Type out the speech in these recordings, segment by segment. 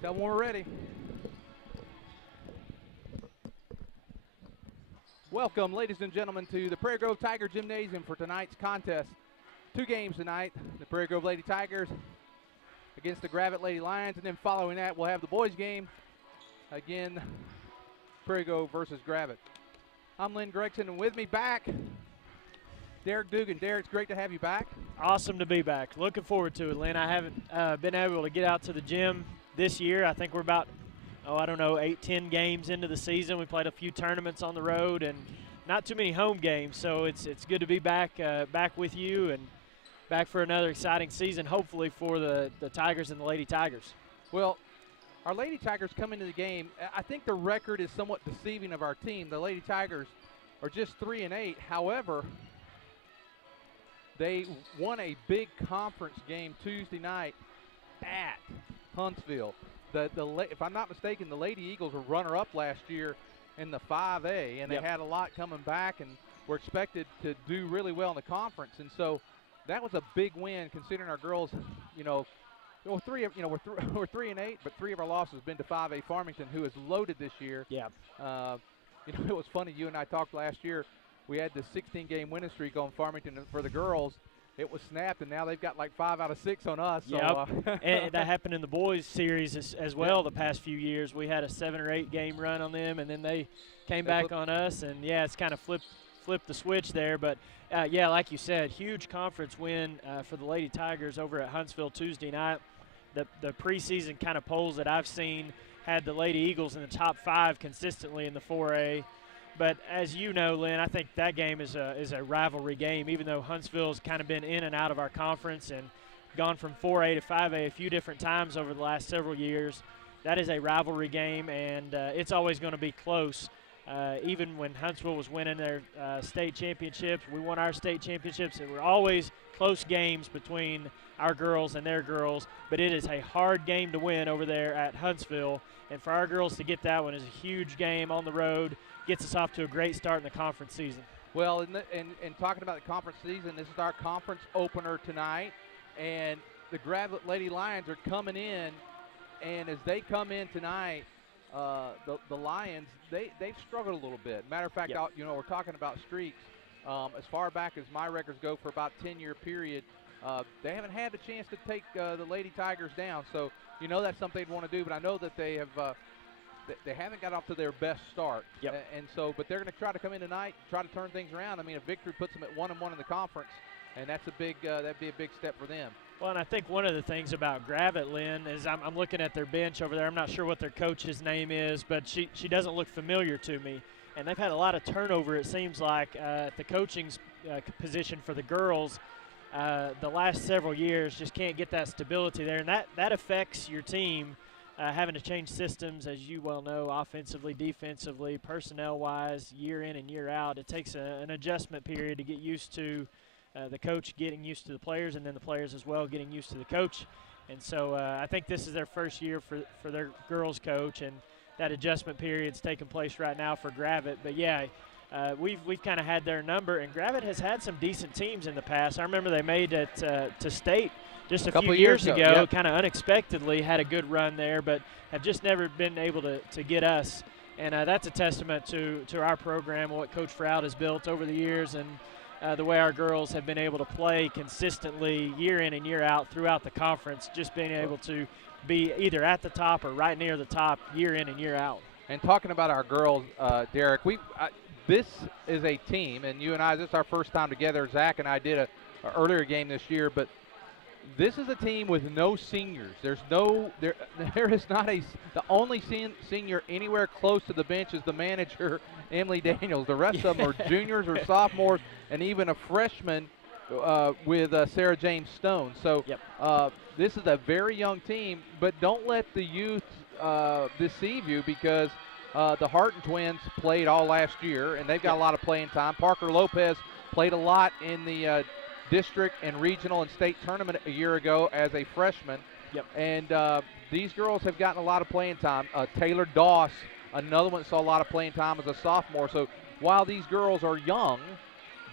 Tell them when we're ready. Welcome, ladies and gentlemen, to the Prairie Grove Tiger Gymnasium for tonight's contest. 2 games tonight. The Prairie Grove Lady Tigers against the Gravette Lady Lions, and then following that, we'll have the boys' game. Again, Prairie Grove versus Gravette. I'm Lynn Gregson, and with me back, Derek Dugan. Derek, it's great to have you back. Awesome to be back. Looking forward to it, Lynn. I haven't been able to get out to the gym this year. I think we're about, 8-10 games into the season. We played a few tournaments on the road and not too many home games, so it's good to be back with you and back for another exciting season, hopefully for the Tigers and the Lady Tigers. Well, our Lady Tigers come into the game. I think the record is somewhat deceiving of our team. The Lady Tigers are just 3-8. However, they won a big conference game Tuesday night at Huntsville. If I'm not mistaken, the Lady Eagles were runner-up last year in the 5A, and they had a lot coming back and were expected to do really well in the conference. And so that was a big win, considering our girls, we're 3-8, but 3 of our losses have been to 5A Farmington, who is loaded this year. Yeah. It was funny. You and I talked last year. We had the 16-game winning streak on Farmington for the girls. It was snapped, and now they've got like 5 out of 6 on us. Yep. And that happened in the boys series as well. The past few years. We had a 7 or 8 game run on them, and then they came back on us, and it's kind of flipped the switch there. But like you said, huge conference win for the Lady Tigers over at Huntsville Tuesday night. The preseason kind of polls that I've seen had the Lady Eagles in the top 5 consistently in the 4A. But as you know, Lynn, I think that game is a rivalry game, even though Huntsville's kind of been in and out of our conference and gone from 4A to 5A a few different times over the last several years. That is a rivalry game, and it's always going to be close. Even when Huntsville was winning their state championships, we won our state championships. It were always close games between our girls and their girls, but it is a hard game to win over there at Huntsville. And for our girls to get that one is a huge game on the road. Gets us off to a great start in the conference season. Well, and talking about the conference season, this is our conference opener tonight, and the Gravette Lady Lions are coming in, and as they come in tonight, the Lions, they've struggled a little bit. Matter of fact, we're talking about streaks. As far back as my records go for about 10-year period, they haven't had the chance to take the Lady Tigers down. So that's something they'd want to do, but I know that they have they haven't got off to their best start. But they're going to try to come in tonight, try to turn things around. I mean, a victory puts them at 1-1 in the conference, and that'd be a big step for them. Well, and I think one of the things about Gravette, Lynn, is I'm looking at their bench over there. I'm not sure what their coach's name is, but she doesn't look familiar to me. And they've had a lot of turnover, it seems like, at the coaching position for the girls the last several years. Just can't get that stability there, and that affects your team. Having to change systems, as you well know, offensively, defensively, personnel-wise, year in and year out. It takes an adjustment period to get used to the coach getting used to the players, and then the players as well getting used to the coach. And so I think this is their first year for their girls' coach, and that adjustment period's taking place right now for Gravette. But, we've kind of had their number, and Gravette has had some decent teams in the past. I remember they made it to state just a few years ago, kind of unexpectedly had a good run there, but have just never been able to get us. And that's a testament to our program, what Coach Froud has built over the years, and the way our girls have been able to play consistently year in and year out throughout the conference, just being able to be either at the top or right near the top year in and year out. And talking about our girls, Derek, this is a team, and you and I, this is our first time together. Zach and I did an earlier game this year, but this is a team with no seniors. There is not the only senior anywhere close to the bench is the manager, Emily Daniels. The rest of them are juniors or sophomores, and even a freshman with Sarah James Stone. So this is a very young team, but don't let the youth deceive you, because the Harton twins played all last year, and they've got a lot of playing time. Parker Lopez played a lot in the district and regional and state tournament a year ago as a freshman. And these girls have gotten a lot of playing time. Taylor Doss, another one that saw a lot of playing time as a sophomore. So while these girls are young,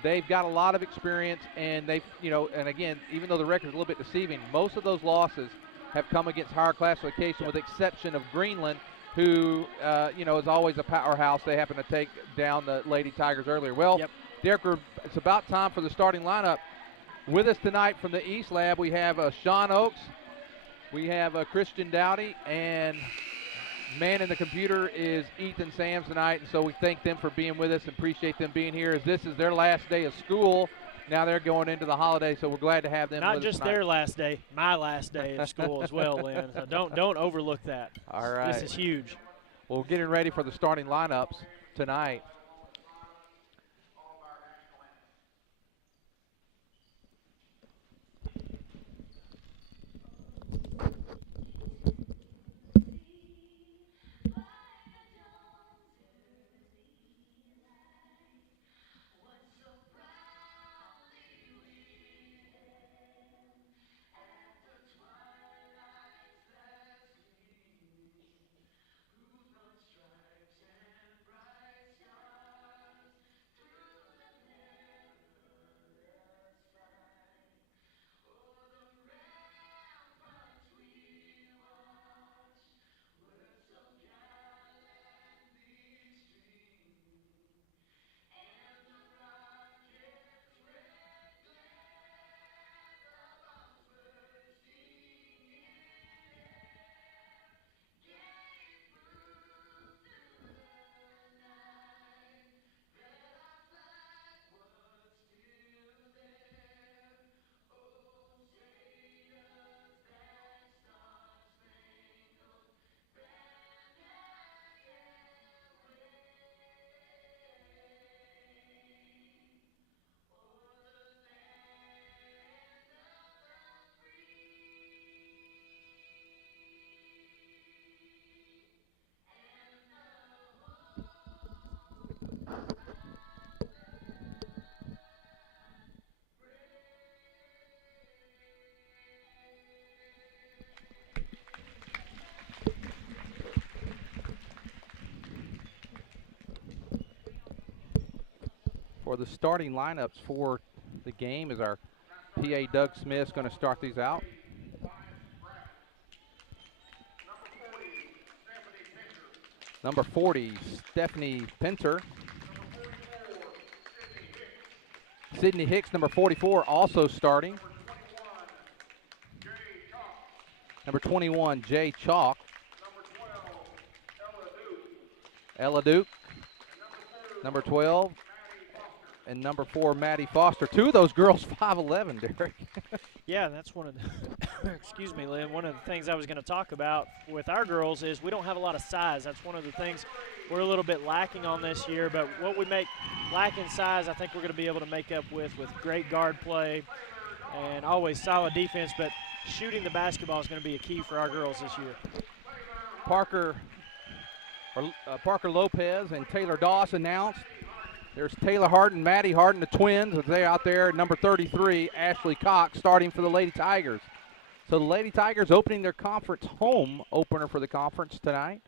they've got a lot of experience, and they've, and again, even though the record is a little bit deceiving, most of those losses have come against higher classification, with the exception of Greenland, who, is always a powerhouse. They happen to take down the Lady Tigers earlier. Well, Derek, it's about time for the starting lineup. With us tonight from the East Lab, we have Sean Oakes, we have Christian Dowdy, and man in the computer is Ethan Sams tonight, and so we thank them for being with us and appreciate them being here, as this is their last day of school. Now they're going into the holiday, so we're glad to have them with us tonight. Not just their last day, my last day of school as well, Lynn. So don't overlook that. All right. This is huge. Well, we're getting ready for the starting lineups tonight. For the starting lineups for the game, is our PA Doug Smith's going to start these out. Number 40, Stephanie Pinter. Sydney Hicks, number 44, also starting. Number 21, Jay Chalk. Ella Duke. Number 12. And number 4, Maddie Foster. Two of those girls 5'11", Derek. Yeah, that's one of the excuse me, Lynn. One of the things I was going to talk about with our girls is we don't have a lot of size. That's one of the things we're a little bit lacking on this year. But what we make lack in size, I think we're going to be able to make up with great guard play and always solid defense. But shooting the basketball is going to be a key for our girls this year. Parker Lopez and Taylor Doss announced. There's Taylor Harden, Maddie Harden, the twins. They're out there. Number 33, Ashley Cox, starting for the Lady Tigers. So the Lady Tigers opening their conference home opener for the conference tonight.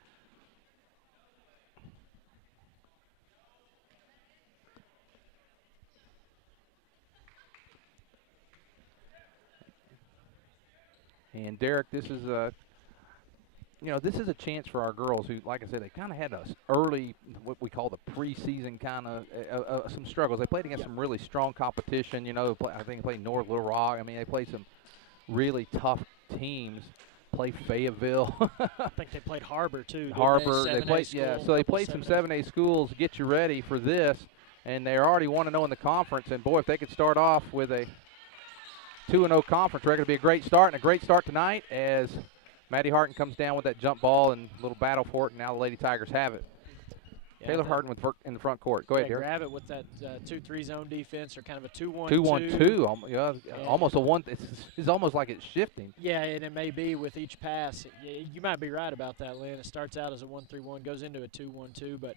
And Derek, this is a this is a chance for our girls who, like I said, they kind of had us early, what we call the preseason kind of some struggles. They played against some really strong competition. I think they played North Little Rock. I mean, they played some really tough teams. Play Fayetteville. I think they played Harbor too. Harbor. They played, so they played some 7A schools. Get you ready for this, and they already want to know in the conference. And boy, if they could start off with a 2-0 conference record, it'd be a great start, and a great start tonight as Maddie Harton comes down with that jump ball and a little battle for it, and now the Lady Tigers have it. Yeah, Taylor Harton in the front court. Go ahead, Derek. Gravette with that 2-3 zone defense, or kind of a 2-1-2. 2-1-2. Almost a one. It's almost like it's shifting. Yeah, and it may be with each pass. You might be right about that, Lynn. It starts out as a 1-3-1, goes into a 2-1-2, but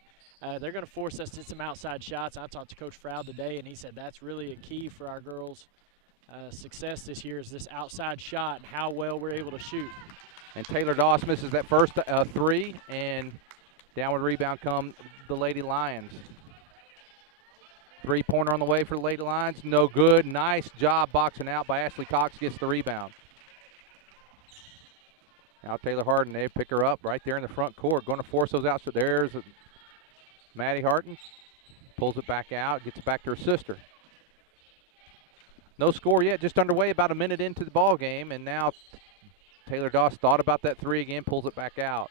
they're going to force us to some outside shots. I talked to Coach Froud today, and he said that's really a key for our girls' success this year is this outside shot and how well we're able to shoot. And Taylor Doss misses that first three, and downward rebound come the Lady Lions. Three-pointer on the way for the Lady Lions. No good. Nice job boxing out by Ashley Cox. Gets the rebound. Now Taylor Harden, they pick her up right there in the front court. Going to force those out. So there's Maddie Harden. Pulls it back out, gets it back to her sister. No score yet, just underway, about a minute into the ball game, and now Taylor Doss thought about that three again, pulls it back out.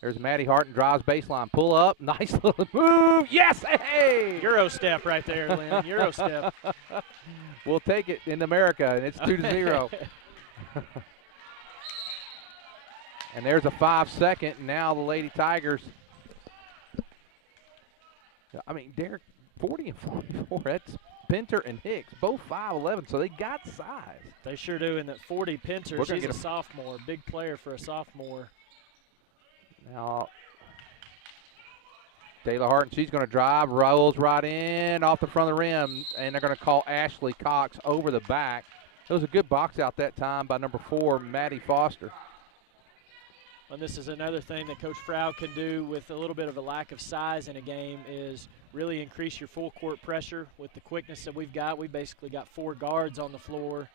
There's Maddie Harton, drives baseline, pull up, nice little move, yes, hey! Euro step right there, Lynn, Euro step. We'll take it in America, and it's 2-0. And there's a 5-second, and now the Lady Tigers, I mean, Derek, 40 and 44, that's Pinter and Hicks, both 5'11", so they got size. They sure do, and that 40 Pinter, she's a sophomore, big player for a sophomore. Now, Taylor Harton, she's going to drive, rolls right in off the front of the rim, and they're going to call Ashley Cox over the back. It was a good box out that time by number 4, Maddie Foster. And this is another thing that Coach Frau can do with a little bit of a lack of size in a game is really increase your full court pressure with the quickness that we've got. We basically got 4 guards on the floor.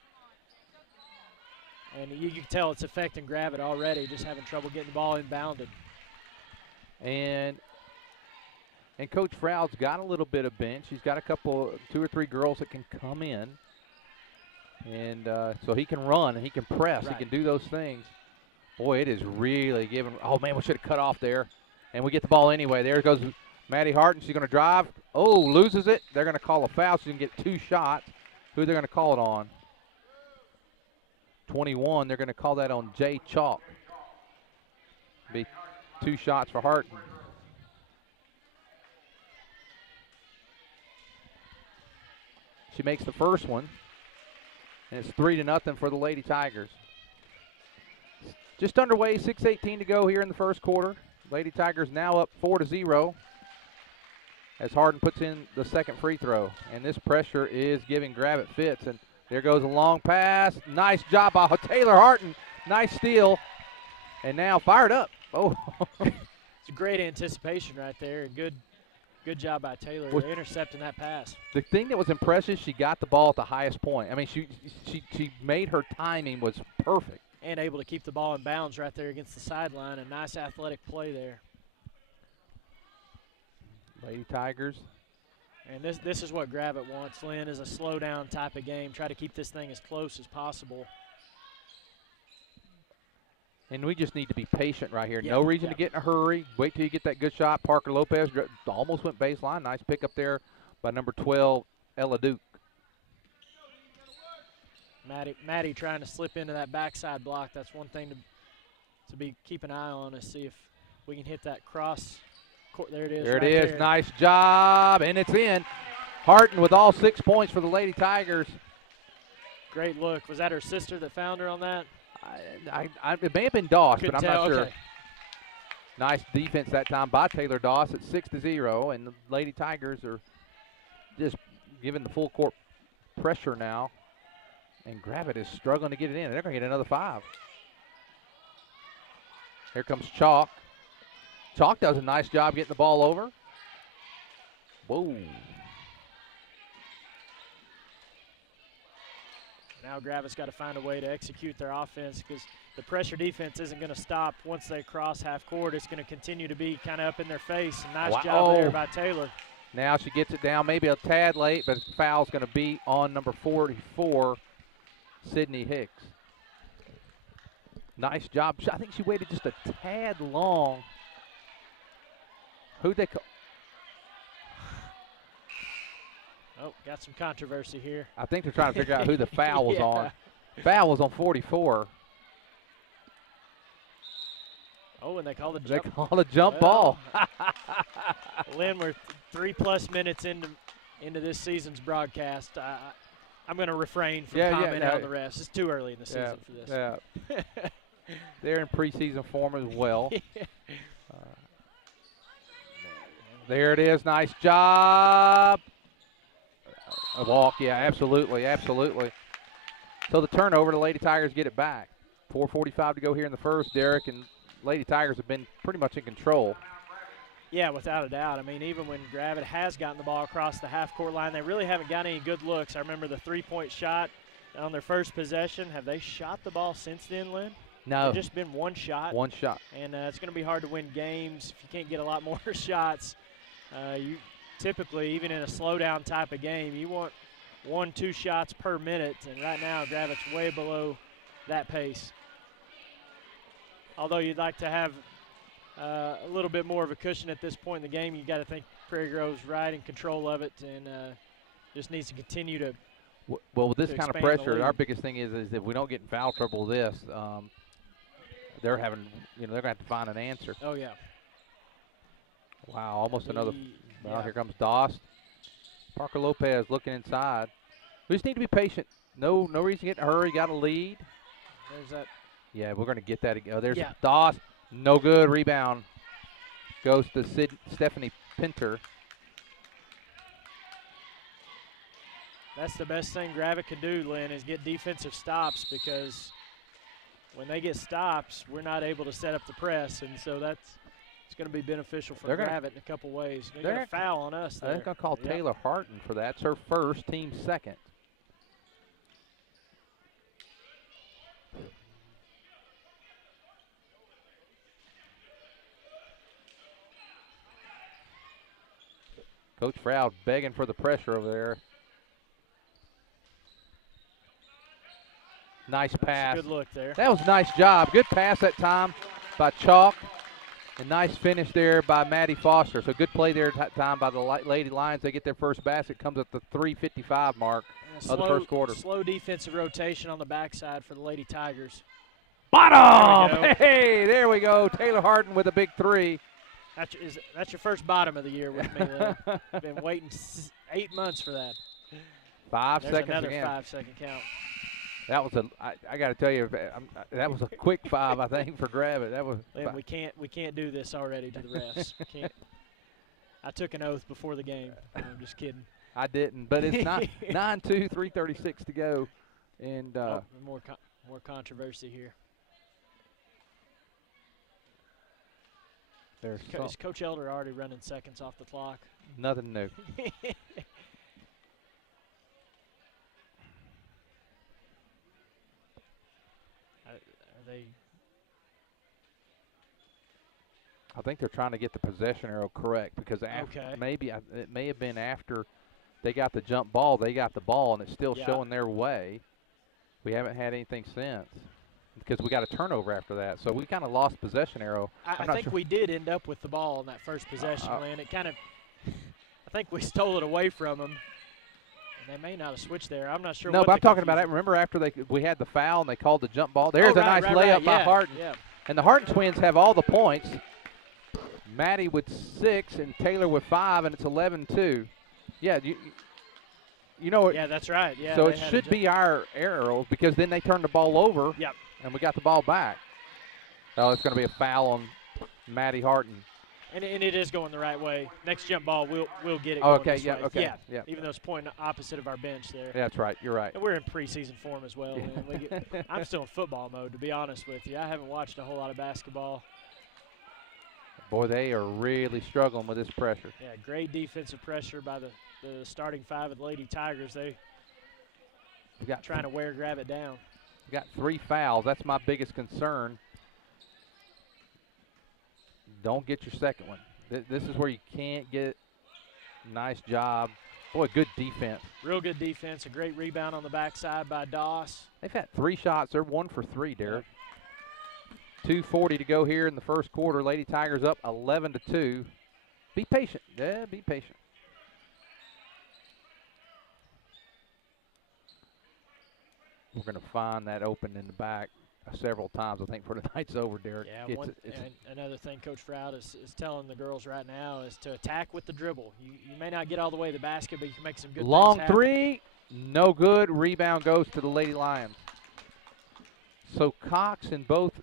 And you can tell it's affecting Gravette already, just having trouble getting the ball inbounded. And Coach Frau's got a little bit of bench. He's got 2 or 3 girls that can come in. And so he can run and he can press. Right. He can do those things. Boy, it is really giving. Oh, man, we should have cut off there. And we get the ball anyway. There goes Maddie Harton. She's going to drive. Oh, loses it. They're going to call a foul. She can get 2 shots. Who are they going to call it on? 21. They're going to call that on Jay Chalk. Be 2 shots for Harton. She makes the first one. And it's 3-0 for the Lady Tigers. Just underway, 6:18 to go here in the first quarter. Lady Tigers now up 4-0 as Harden puts in the second free throw. And this pressure is giving Gravette fits. And there goes a long pass. Nice job by Taylor Harton. Nice steal. And now fired up. Oh. It's a great anticipation right there. Good job by Taylor intercepting that pass. The thing that was impressive, she got the ball at the highest point. I mean, she made her timing was perfect. And able to keep the ball in bounds right there against the sideline. A nice athletic play there. Lady Tigers. And this is what Gravette wants, Lynn, is a slow-down type of game. Try to keep this thing as close as possible. And we just need to be patient right here. No reason to get in a hurry. Wait till you get that good shot. Parker Lopez almost went baseline. Nice pick up there by number 12, Ella Duke. Maddie trying to slip into that backside block. That's one thing to keep an eye on, to see if we can hit that cross court. There it is. There it is. Nice job, and it's in. Harton with all 6 points for the Lady Tigers. Great look. Was that her sister that found her on that? It may have been Doss, but I'm not sure. Okay. Nice defense that time by Taylor Doss at 6-0, and the Lady Tigers are just giving the full court pressure now. And Gravette is struggling to get it in. They're going to get another 5. Here comes Chalk. Chalk does a nice job getting the ball over. Whoa. Now Gravette's got to find a way to execute their offense, because the pressure defense isn't going to stop once they cross half court. It's going to continue to be kind of up in their face. Nice job there by Taylor. Now she gets it down, maybe a tad late, but the foul's going to be on number 44, Sydney Hicks. Nice job. I think she waited just a tad long. Who'd they call? Oh, got some controversy here. I think they're trying to figure out who the foul was on. Foul was on 44. Oh, and they called a jump. They called a jump ball. Lynn, we're 3+ minutes into this season's broadcast. I'm going to refrain from commenting on the refs. It's too early in the season for this. Yeah. They're in preseason form as well. There it is. Nice job. A walk, yeah, absolutely, absolutely. So the turnover, the Lady Tigers get it back. 4:45 to go here in the first. Derek and Lady Tigers have been pretty much in control. Yeah, without a doubt. I mean, even when Gravette has gotten the ball across the half-court line, they really haven't got any good looks. I remember the 3-point shot on their first possession. Have they shot the ball since then, Lynn? No. It's just been one shot. One shot. And it's going to be hard to win games if you can't get a lot more shots. You typically, even in a slowdown type of game, you want 1-2 shots per minute. And right now, Gravette's way below that pace. Although you'd like to have a little bit more of a cushion at this point in the game, you got to think Prairie Grove's right in control of it and just needs to continue to. Well, with this kind of pressure, our biggest thing is if we don't get in foul trouble with this, they're having, they're going to have to find an answer. Oh, yeah. Wow, almost another. Well, here comes Doss. Parker Lopez looking inside. We just need to be patient. No reason to get in a hurry. Got a lead. There's that. Yeah, we're going to get that again. There's Doss. No good. Rebound goes to Stephanie Pinter. That's the best thing Gravette can do, Lynn, is get defensive stops, because when they get stops, we're not able to set up the press, and so it's going to be beneficial for Gravette in a couple ways. They got a foul on us there. They're going to call Taylor Harton for that. It's her first, team second. Coach Froud begging for the pressure over there. Nice pass. Good look there. That was a nice job. Good pass that time by Chalk. And nice finish there by Maddie Foster. So good play there time by the Lady Lions. They get their first basket. Comes at the 3:55 mark of the first quarter. Slow defensive rotation on the backside for the Lady Tigers. Bottom! Hey, there we go. Taylor Harton with a big three. That's your first bottom of the year with me, Lynn. Been waiting 8 months for that. 5 There's seconds another again. 5-second count. That was I got to tell you, that was a quick 5, I think, for Gravette. That was. Lynn, we can't do this already to the refs. Can't. I took an oath before the game. I'm just kidding. I didn't, but it's not 9-2, 3:36 to go, and more controversy here. Is Coach Elder already running seconds off the clock? Nothing new. I think they're trying to get the possession arrow correct, because maybe it may have been after they got the jump ball, they got the ball, and it's still showing their way. We haven't had anything since, because we got a turnover after that. So we kind of lost possession arrow. I think we did end up with the ball in that first possession, Lynn. It kind of, I think we stole it away from them. And they may not have switched there. I'm not sure. No, but I'm talking about that. Remember after we had the foul and they called the jump ball? There's a nice layup by Harton. Yeah. And the Harton twins have all the points. Maddie with 6 and Taylor with 5, and it's 11-2. Yeah, you know. Yeah, that's right. Yeah. So it should be our arrow, because then they turn the ball over. Yep. And we got the ball back. Oh, it's going to be a foul on Maddie Harton. And it is going the right way. Next jump ball, we'll get it. Oh, going okay. this Yeah. way. Okay. Yeah. Even though it's pointing opposite of our bench there. Yeah, that's right. You're right. And we're in preseason form as well. I'm still in football mode, to be honest with you. I haven't watched a whole lot of basketball. Boy, they are really struggling with this pressure. Yeah, great defensive pressure by the starting 5 of the Lady Tigers. They got trying to wear Gravette down. We got 3 fouls. That's my biggest concern. Don't get your second one. This is where you can't get. Nice job. Boy, good defense. Real good defense. A great rebound on the backside by Doss. They've had 3 shots. They're 1 for 3, Derek. 2:40 to go here in the first quarter. Lady Tigers up 11-2. Be patient. Yeah, be patient. We're going to find that open in the back several times, I think, before the night's over, Derek. Yeah, and another thing Coach Froud is telling the girls right now is to attack with the dribble. You may not get all the way to the basket, but you can make some good long things happen. 3, no good. Rebound goes to the Lady Lions. So Cox and both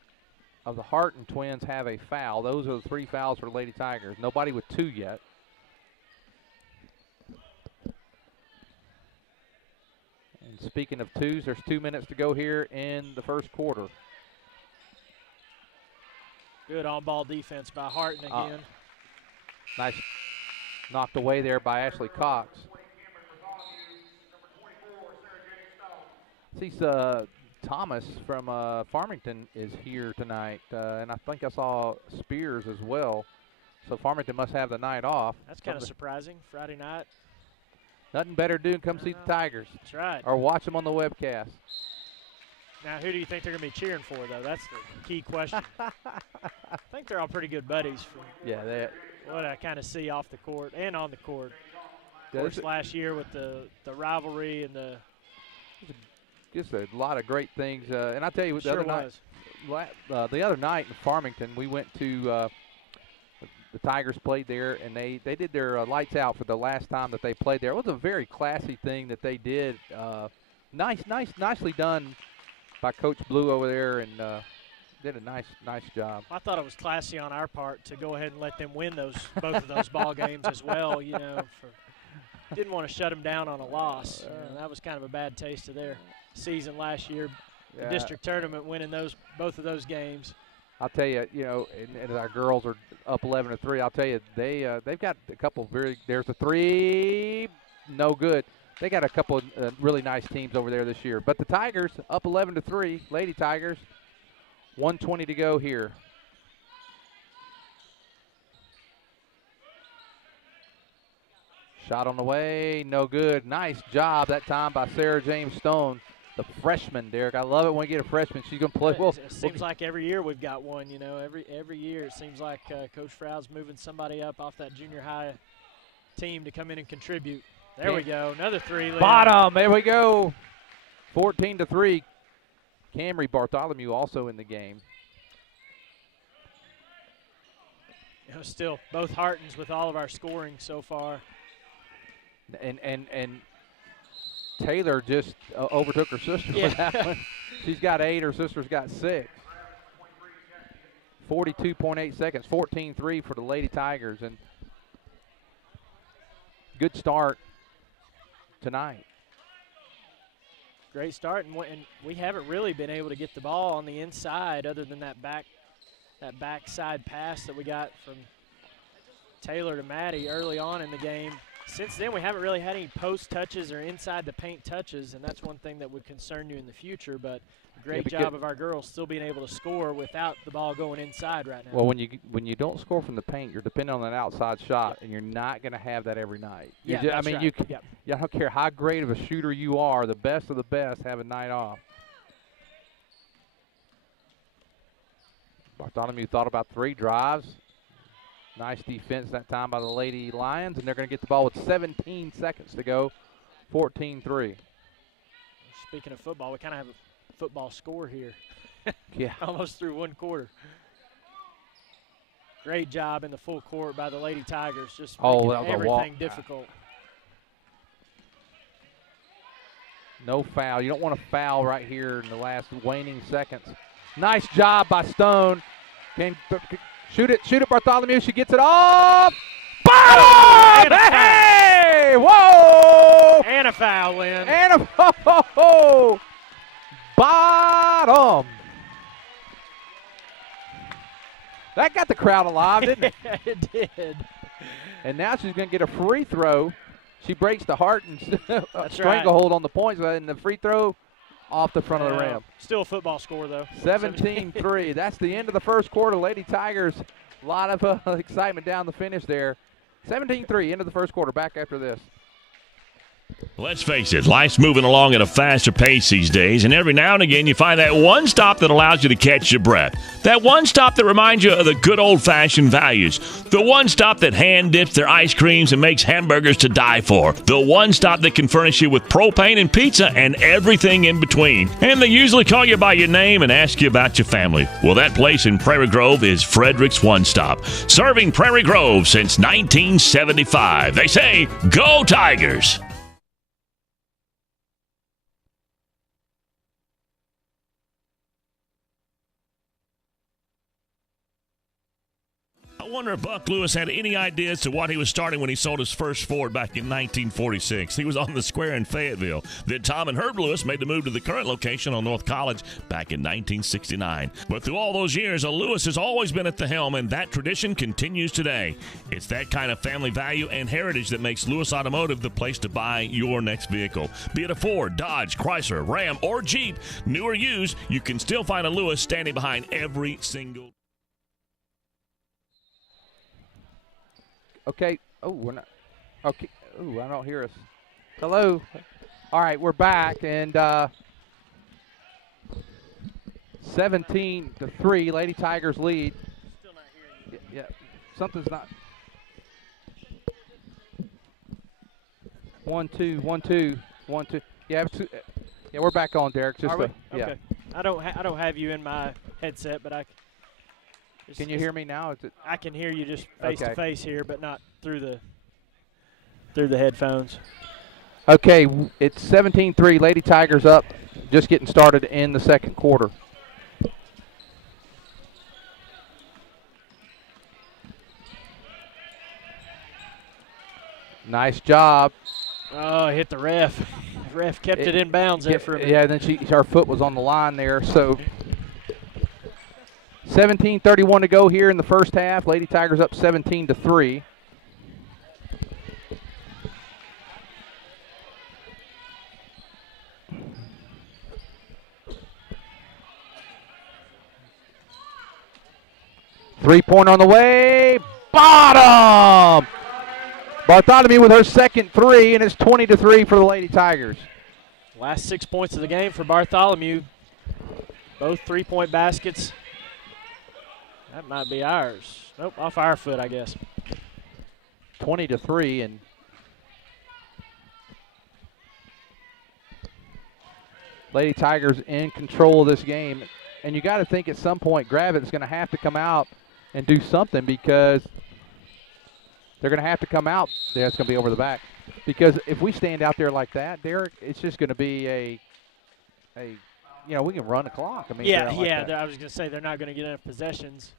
of the Harton twins have a foul. Those are the 3 fouls for the Lady Tigers. Nobody with 2 yet. And speaking of 2s, there's 2 minutes to go here in the first quarter. Good on-ball defense by Harton again. Nice knocked away there by Ashley Cox. Thomas from Farmington is here tonight, and I think I saw Spears as well. So Farmington must have the night off. That's kind of surprising. Friday night. Nothing better to do than come see the Tigers. That's right. Or watch them on the webcast. Now, who do you think they're going to be cheering for, though? That's the key question. I think they're all pretty good buddies. Yeah, what I kind of see off the court and on the court. Of course, last year with the rivalry and the just a lot of great things. And I tell you, the other night in Farmington, we went to the Tigers played there, and they did their lights out for the last time that they played there. It was a very classy thing that they did. Nicely done by Coach Blue over there, and did a nice job. I thought it was classy on our part to go ahead and let them win both of those ball games as well. Didn't want to shut them down on a loss. That was kind of a bad taste of their season last year. Yeah. The district tournament winning both of those games. I'll tell you, and our girls are up 11-3. I'll tell you, they've got a couple there's a three, no good. They got a couple of really nice teams over there this year. But the Tigers up 11-3, Lady Tigers, 1:20 to go here. Shot on the way, no good. Nice job that time by Sarah James Stone, the freshman, Derek. I love it when you get a freshman. She's going to play. It seems like every year we've got one, Every year it seems like Coach Froud's moving somebody up off that junior high team to come in and contribute. There we go, another three. Bottom, there we go. 14-3. Camry Bartholomew also in the game. Still both Hartons with all of our scoring so far. And Taylor just overtook her sister with that one. She's got 8, her sister's got 6. 42.8 seconds, 14-3 for the Lady Tigers, and good start tonight. Great start, and we haven't really been able to get the ball on the inside other than that backside pass that we got from Taylor to Maddie early on in the game. Since then, we haven't really had any post touches or inside the paint touches, and that's one thing that would concern you in the future. But a great job of our girls still being able to score without the ball going inside right now. Well, when you don't score from the paint, you're depending on that outside shot, and you're not going to have that every night. I don't care how great of a shooter you are, the best of the best have a night off. Bartholomew thought about 3 drives. Nice defense that time by the Lady Lions, and they're going to get the ball with 17 seconds to go, 14-3. Speaking of football, we kind of have a football score here. Yeah. Almost through one quarter. Great job in the full court by the Lady Tigers, just making everything difficult. No foul. You don't want to foul right here in the last waning seconds. Nice job by Stone. Shoot it, Bartholomew. She gets it off. Bottom! Hey! Whoa! And a foul, Lynn. And a bottom. That got the crowd alive, didn't it? It did. And now she's going to get a free throw. She breaks the Hartons stranglehold on the points, and the free throw off the front of the rim. Still a football score, though. 17-3. That's the end of the first quarter. Lady Tigers, a lot of excitement down the finish there. 17-3, end of the first quarter. Back after this. Let's face it, life's moving along at a faster pace these days, and every now and again you find that one stop that allows you to catch your breath. That one stop that reminds you of the good old-fashioned values. The one stop that hand-dips their ice creams and makes hamburgers to die for. The one stop that can furnish you with propane and pizza and everything in between. And they usually call you by your name and ask you about your family. Well, that place in Prairie Grove is Frederick's One Stop, serving Prairie Grove since 1975. They say, go Tigers! I wonder if Buck Lewis had any idea as to what he was starting when he sold his first Ford back in 1946. He was on the square in Fayetteville. Then Tom and Herb Lewis made the move to the current location on North College back in 1969. But through all those years, a Lewis has always been at the helm, and that tradition continues today. It's that kind of family value and heritage that makes Lewis Automotive the place to buy your next vehicle. Be it a Ford, Dodge, Chrysler, Ram, or Jeep, new or used, you can still find a Lewis standing behind every single. Okay. Oh, we're not. Okay. Oh, I don't hear us. Hello. All right, we're back, and 17-3, Lady Tigers lead. Still not hearing you. Yeah, something's not. 1 2 1 2 1 2. Yeah, yeah, we're back on, Derek. Just Are we? yeah. Okay. I don't have you in my headset, but Can you hear me now? Is it? I can hear you just face Okay. to face here, but not through the headphones. Okay, it's 17-3. Lady Tigers up, just getting started in the second quarter. Nice job. Oh, hit the ref. The ref kept it in bounds there for a minute. Yeah, then her foot was on the line there. So 17:31 to go here in the first half. Lady Tigers up 17-3. Three-point on the way. Bottom! Bartholomew with her second three, and it's 20-3 for the Lady Tigers. Last 6 points of the game for Bartholomew. Both three-point baskets. That might be ours. Nope, off our foot, I guess. 20-3, and Lady Tigers in control of this game. And you got to think at some point Gravette is going to have to come out and do something, because they're going to have to come out. Yeah, it's going to be over the back. Because if we stand out there like that, Derek, it's just going to be we can run the clock. I mean, I was going to say they're not going to get enough possessions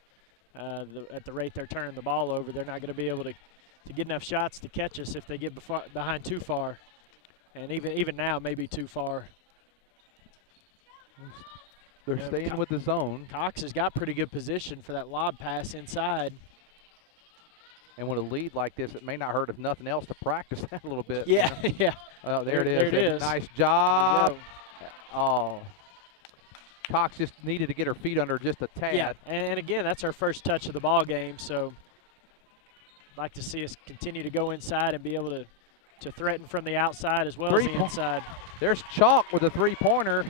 at the rate they're turning the ball over. They're not going to be able to get enough shots to catch us if they get behind too far. And even now, maybe too far. They're staying with the zone. Cox has got pretty good position for that lob pass inside. And with a lead like this, it may not hurt if nothing else to practice that a little bit. Yeah, yeah. Oh, there it is. There it is. Nice job. Oh. Cox just needed to get her feet under just a tad. Yeah, and again, that's our first touch of the ball game, so I'd like to see us continue to go inside and be able to threaten from the outside as well as the inside. There's Chalk with a three-pointer,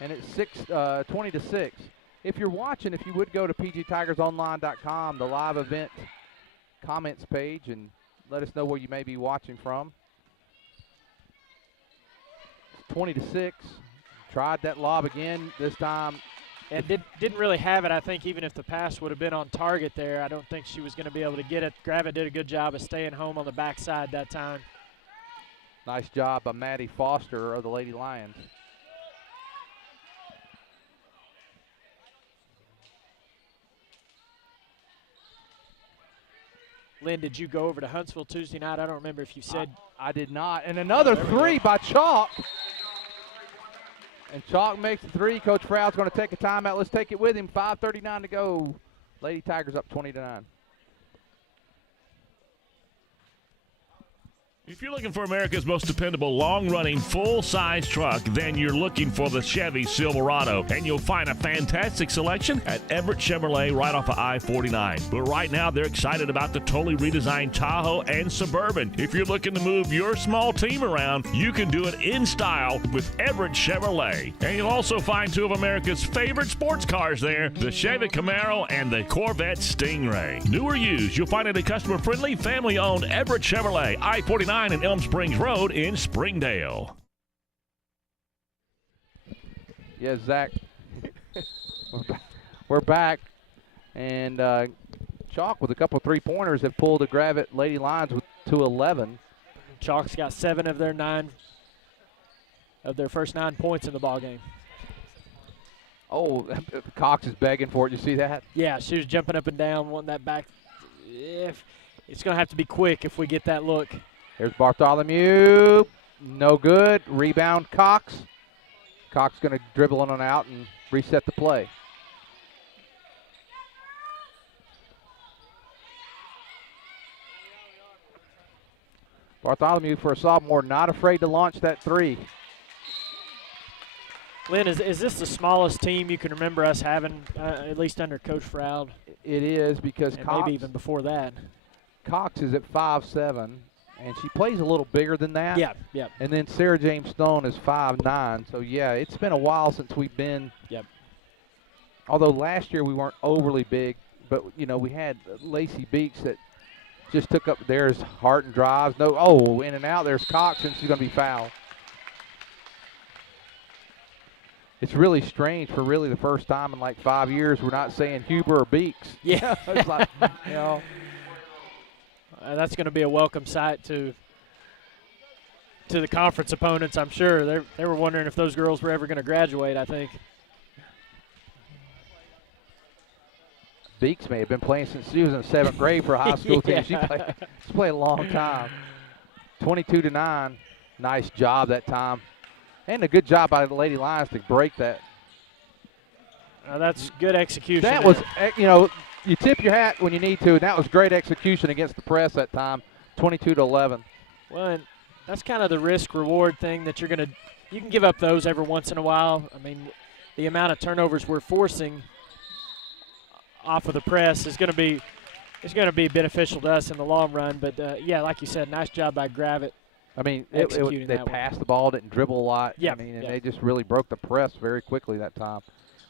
and it's 20-6. If you're watching, if you would go to pgtigersonline.com, the live event comments page, and let us know where you may be watching from. It's 20-6. Tried that lob again this time. And didn't really have it. I think even if the pass would have been on target there, I don't think she was going to be able to get it. Gravette did a good job of staying home on the backside that time. Nice job by Maddie Foster of the Lady Lions. Lynn, did you go over to Huntsville Tuesday night? I don't remember if you said. I did not. And another three by Chalk. And Chalk makes the three. Coach Froud's going to take a timeout. Let's take it with him. 5:39 to go. Lady Tigers up 20-9. If you're looking for America's most dependable, long-running, full-size truck, then you're looking for the Chevy Silverado. And you'll find a fantastic selection at Everett Chevrolet right off of I-49. But right now, they're excited about the totally redesigned Tahoe and Suburban. If you're looking to move your small team around, you can do it in style with Everett Chevrolet. And you'll also find two of America's favorite sports cars there, the Chevy Camaro and the Corvette Stingray. New or used, you'll find it at customer-friendly, family-owned Everett Chevrolet, I-49 and Elm Springs Road in Springdale. Yeah, Zach. We're back. And Chalk with a couple of three-pointers have pulled the Gravette Lady Lions to 11. Chalk's got 7 of their first 9 points in the ball game. Oh, Cox is begging for it. You see that? Yeah, she was jumping up and down, wanting that if it's going to have to be quick if we get that look. Here's Bartholomew. No good. Rebound, Cox. Cox going to dribble in and out and reset the play. Bartholomew, for a sophomore, not afraid to launch that three. Lynn, is this the smallest team you can remember us having, at least under Coach Froud? It is, because and Cox, maybe even before that. Cox is at 5'7", and she plays a little bigger than that. Yeah, yeah. And then Sarah James Stone is 5'9", so yeah, it's been a while since we've been. Yep. Although last year we weren't overly big, but you know we had Lacey Beeks that just took up. There's Harton drives. No, in and out. There's Cox, and she's going to be fouled. It's really strange for really the first time in like 5 years we're not saying Huber or Beeks. Yeah. It's like, you know. That's going to be a welcome sight to the conference opponents, I'm sure. They were wondering if those girls were ever going to graduate, I think. Beeks may have been playing since she was in 7th grade for a high school team. She's played a long time. 22-9. Nice job that time. And a good job by the Lady Lions to break that. That's good execution. That was, you tip your hat when you need to, and that was great execution against the press that time, 22-11. Well, and that's kind of the risk-reward thing that you can give up those every once in a while. I mean, the amount of turnovers we're forcing off of the press is going to be beneficial to us in the long run. But, yeah, like you said, nice job by Gravette. I mean, they passed the ball, didn't dribble a lot. Yeah, they just really broke the press very quickly that time.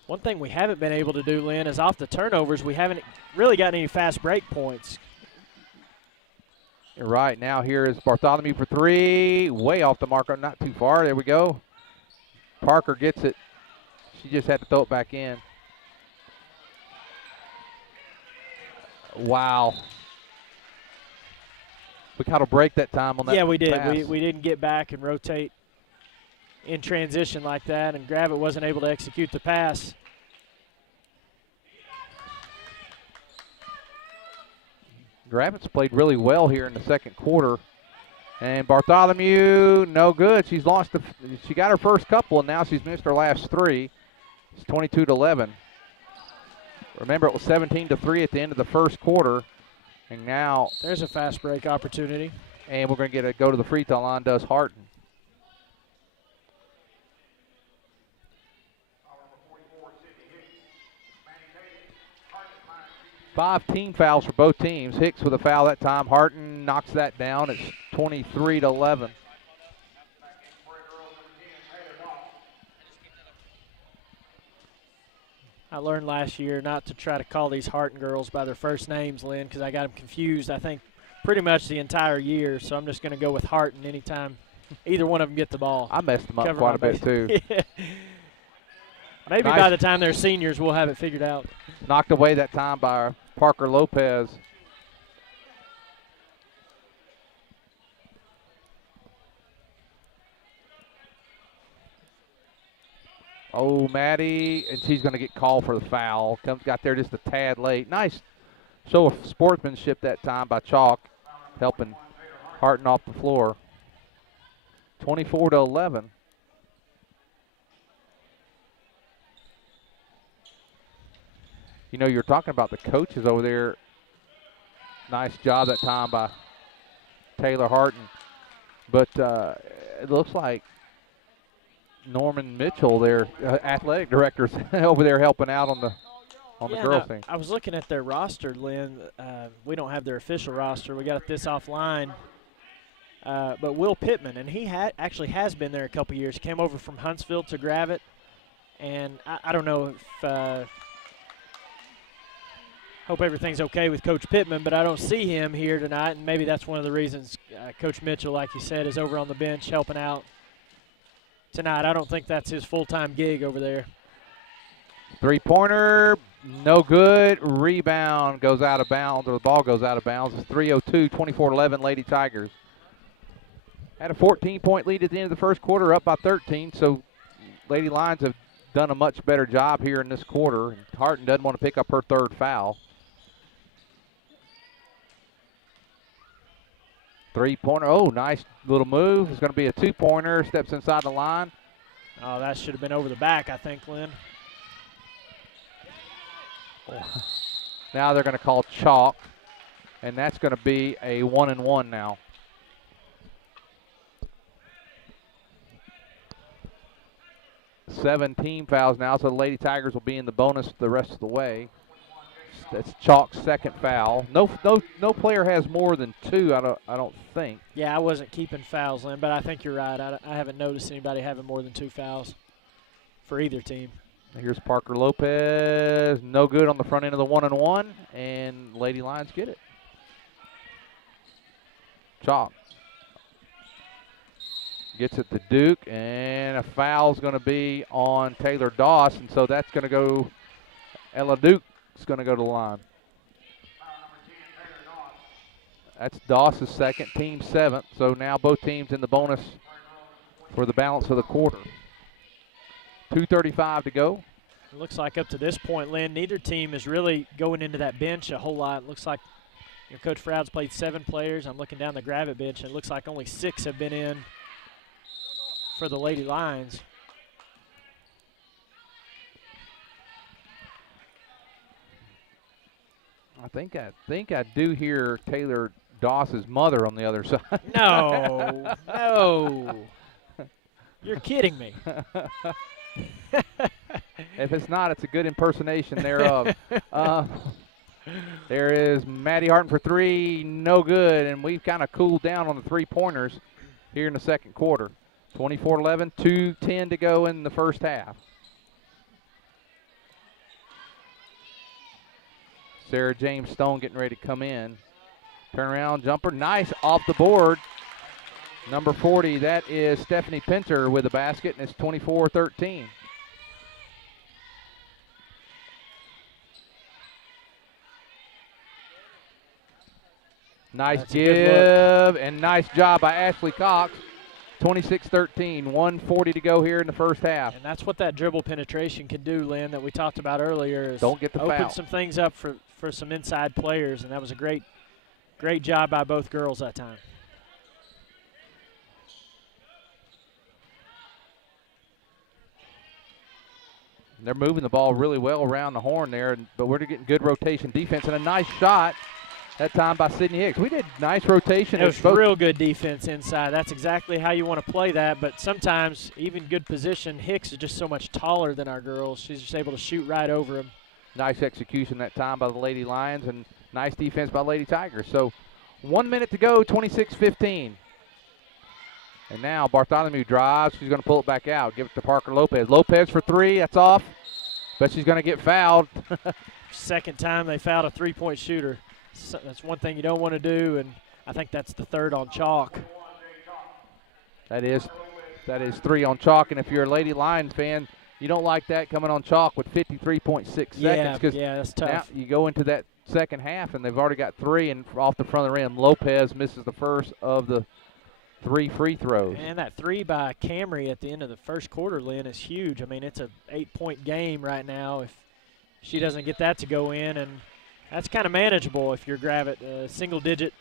One thing we haven't been able to do, Lynn, is off the turnovers, we haven't really gotten any fast break points. You're right. Now here is Bartholomew for three. Way off the marker, not too far. There we go. Parker gets it. She just had to throw it back in. Wow. We caught a break that time on that. Yeah, we did. Pass. We didn't get back and rotate in transition like that, and Gravette wasn't able to execute the pass. Gravette's played really well here in the second quarter. And Bartholomew, no good. She got her first couple, and now she's missed her last three. It's 22-11. Remember, it was 17-3 at the end of the first quarter. And now there's a fast break opportunity. And we're going to go to the free throw line, does Harton. Five team fouls for both teams. Hicks with a foul that time. Harton knocks that down. It's 23-11. I learned last year not to try to call these Harton girls by their first names, Lynn, because I got them confused, I think, pretty much the entire year. So I'm just going to go with Harton anytime either one of them get the ball. I messed them up quite a bit, too. Yeah. Maybe by the time they're seniors, we'll have it figured out. Knocked away that time by Parker Lopez. Oh, Maddie, and she's going to get called for the foul. Got there just a tad late. Nice show of sportsmanship that time by Chalk, helping Harton off the floor. 24-11. You know, you're talking about the coaches over there. Nice job that time by Taylor Harton. But it looks like Norman Mitchell, their athletic director's over there helping out on the girls team. I was looking at their roster, Lynn. We don't have their official roster. We got this offline. But Will Pittman, and he actually has been there a couple years. Came over from Huntsville to Gravette. And I don't know if hope everything's okay with Coach Pittman, but I don't see him here tonight, and maybe that's one of the reasons Coach Mitchell, like you said, is over on the bench helping out tonight. I don't think that's his full-time gig over there. Three-pointer, no good. Rebound goes out of bounds, or the ball goes out of bounds. It's 3:02, 24-11 Lady Tigers. Had a 14-point lead at the end of the first quarter, up by 13, so Lady Lions have done a much better job here in this quarter. And Harton doesn't want to pick up her third foul. Three-pointer. Oh, nice little move. It's going to be a two-pointer. Steps inside the line. Oh, that should have been over the back, I think, Lynn. Now they're going to call chalk, and that's going to be a 1-and-1 now. Seven team fouls now, so the Lady Tigers will be in the bonus the rest of the way. That's Chalk's second foul. No player has more than two. I don't think. Yeah, I wasn't keeping fouls, Lynn, but I think you're right. I haven't noticed anybody having more than two fouls for either team. Here's Parker Lopez. No good on the front end of the 1-and-1, and Lady Lions get it. Chalk gets it to Duke, and a foul's going to be on Taylor Doss, and so that's going to go. Ella Duke's going to go to the line. That's Doss's second, team seventh. So now both teams in the bonus for the balance of the quarter. 2:35 to go. It looks like up to this point, Lynn, neither team is really going into that bench a whole lot. It looks like Coach Froud's played 7 players. I'm looking down the Gravette bench, and it looks like only 6 have been in for the Lady Lions. I think I do hear Taylor Doss's mother on the other side. No, no. You're kidding me. If it's not, it's a good impersonation thereof. There is Maddie Harton for three, no good, and we've kind of cooled down on the three-pointers here in the second quarter. 24-11, 2:10 to go in the first half. Sarah James Stone getting ready to come in. Turnaround jumper, nice off the board. Number 40, that is Stephanie Pinter with a basket, and it's 24-13. Nice give and nice job by Ashley Cox. 26-13, 1:40 to go here in the first half. And that's what that dribble penetration can do, Lynn, that we talked about earlier. Is don't get the foul. Open some things up for some inside players, and that was a great job by both girls that time. They're moving the ball really well around the horn there, but we're getting good rotation defense and a nice shot that time by Sydney Hicks. We did nice rotation. It was real good defense inside. That's exactly how you want to play that, but sometimes even good position, Hicks is just so much taller than our girls. She's just able to shoot right over him. Nice execution that time by the Lady Lions and nice defense by Lady Tigers. So 1 minute to go, 26-15. And now Bartholomew drives. She's going to pull it back out. Give it to Parker Lopez. Lopez for three. That's off. But she's going to get fouled. Second time they fouled a three-point shooter. So that's one thing you don't want to do, and I think that's the third on chalk. That is 3 on chalk, and if you're a Lady Lions fan, you don't like that coming on chalk with 53.6 seconds. Yeah, that's tough. Now you go into that second half, and they've already got 3 and off the front of the rim. Lopez misses the first of the 3 free throws. And that 3 by Camry at the end of the first quarter, Lynn, is huge. I mean, it's a 8-point game right now if she doesn't get that to go in, and that's kind of manageable if you're Gravette. Single-digit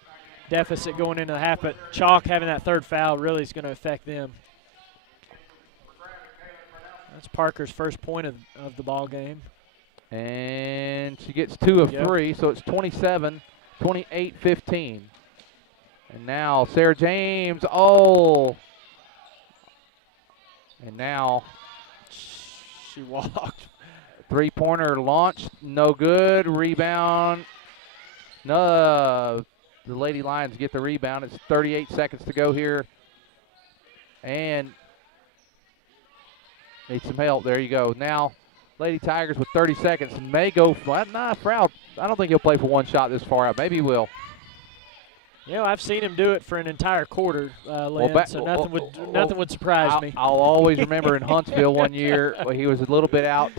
deficit going into the half, but chalk having that third foul really is going to affect them. That's Parker's first point of the ball game. And she gets 2 of 3, so it's 27, 28-15. And now Sarah James, and now she walked. Three-pointer launched, no good. Rebound, no. The Lady Lions get the rebound. It's 38 seconds to go here. And need some help. There you go. Now, Lady Tigers with 30 seconds may go. Froud, I don't think he'll play for one shot this far out. Maybe he will. You know, I've seen him do it for an entire quarter, Lynn, so nothing would surprise me. I'll always remember in Huntsville one year he was a little bit out.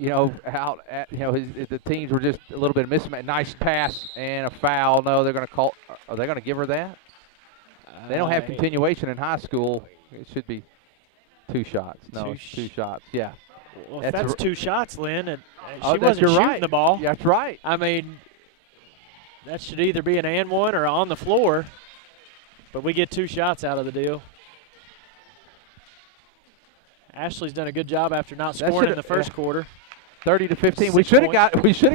The teams were just a little bit of mismatch. Nice pass and a foul. No, they're going to call. Are they going to give her that? They don't have continuation in high school. It should be 2 shots. No, it's 2 shots. Yeah. Well, if that's 2 shots, Lynn, and she wasn't shooting right. the ball. That's right. I mean, that should either be an and one or on the floor. But we get 2 shots out of the deal. Ashley's done a good job after not scoring in the first quarter. 30-15. We should have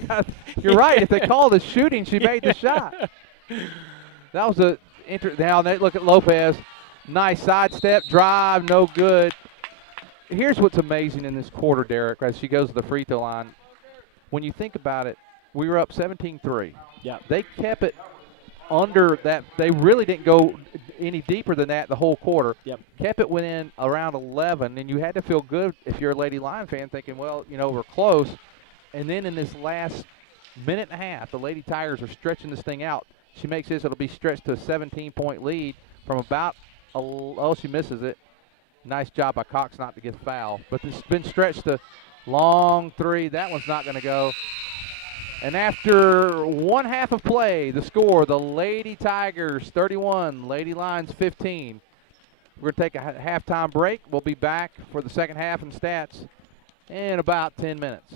got. You're right. If they called it shooting, she made the shot. That was a now look at Lopez. Nice sidestep drive, no good. Here's what's amazing in this quarter, Derek, as she goes to the free throw line. When you think about it, we were up 17-3. Yeah. They kept it under that. They really didn't go any deeper than that the whole quarter. Yep. Kept it within around 11, and you had to feel good if you're a Lady Lion fan thinking, well, we're close. And then in this last minute and a half, the Lady Tigers are stretching this thing out. She makes this. It'll be stretched to a 17-point lead from about she misses it. Nice job by Cox not to get fouled. But it's been stretched to long three. That one's not going to go. And after 1 half of play, the score, the Lady Tigers 31, Lady Lions 15. We're going to take a halftime break. We'll be back for the second half and stats in about 10 minutes.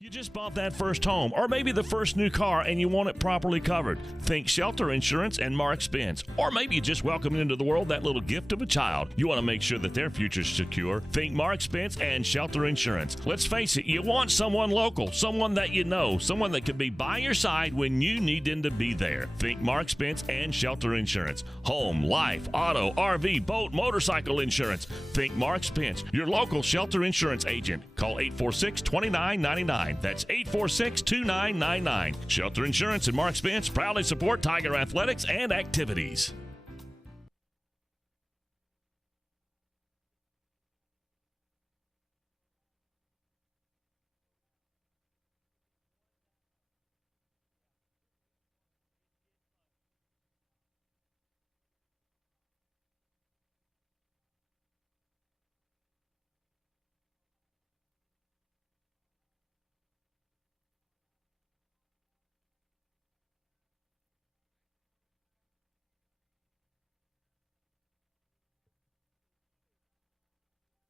You just bought that first home or maybe the first new car and you want it properly covered. Think Shelter Insurance and Mark Spence. Or maybe you just welcomed into the world that little gift of a child. You want to make sure that their future's secure. Think Mark Spence and Shelter Insurance. Let's face it, you want someone local, someone that you know, someone that can be by your side when you need them to be there. Think Mark Spence and Shelter Insurance. Home, life, auto, RV, boat, motorcycle insurance. Think Mark Spence, your local Shelter Insurance agent. Call 846-2999. That's 846-2999. Shelter Insurance and Mark Spence proudly support Tiger athletics and activities.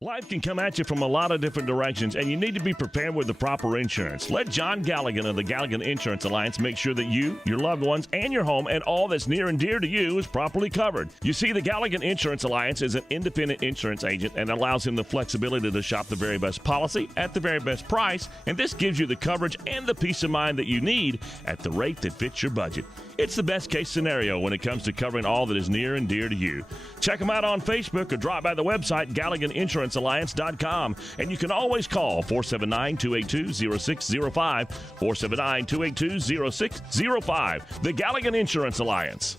Life can come at you from a lot of different directions, and you need to be prepared with the proper insurance. Let John Galligan of the Galligan Insurance Alliance make sure that you, your loved ones, and your home and all that's near and dear to you is properly covered. You see, the Galligan Insurance Alliance is an independent insurance agent and allows him the flexibility to shop the very best policy at the very best price, and this gives you the coverage and the peace of mind that you need at the rate that fits your budget. It's the best case scenario when it comes to covering all that is near and dear to you. Check them out on Facebook or drop by the website GalliganInsuranceAlliance.com. And you can always call 479-282-0605, 479-282-0605. The Galligan Insurance Alliance.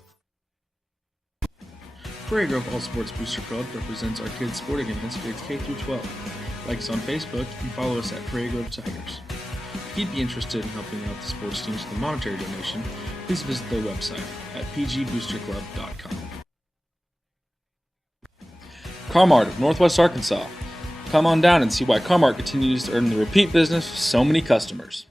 Prairie Grove All Sports Booster Club represents our kids' sporting events grades K through 12. Like us on Facebook and follow us at Prairie Grove Tigers. If you'd be interested in helping out the sports teams with a monetary donation, please visit their website at pgboosterclub.com. Car-Mart of Northwest Arkansas. Come on down and see why Car-Mart continues to earn the repeat business with so many customers.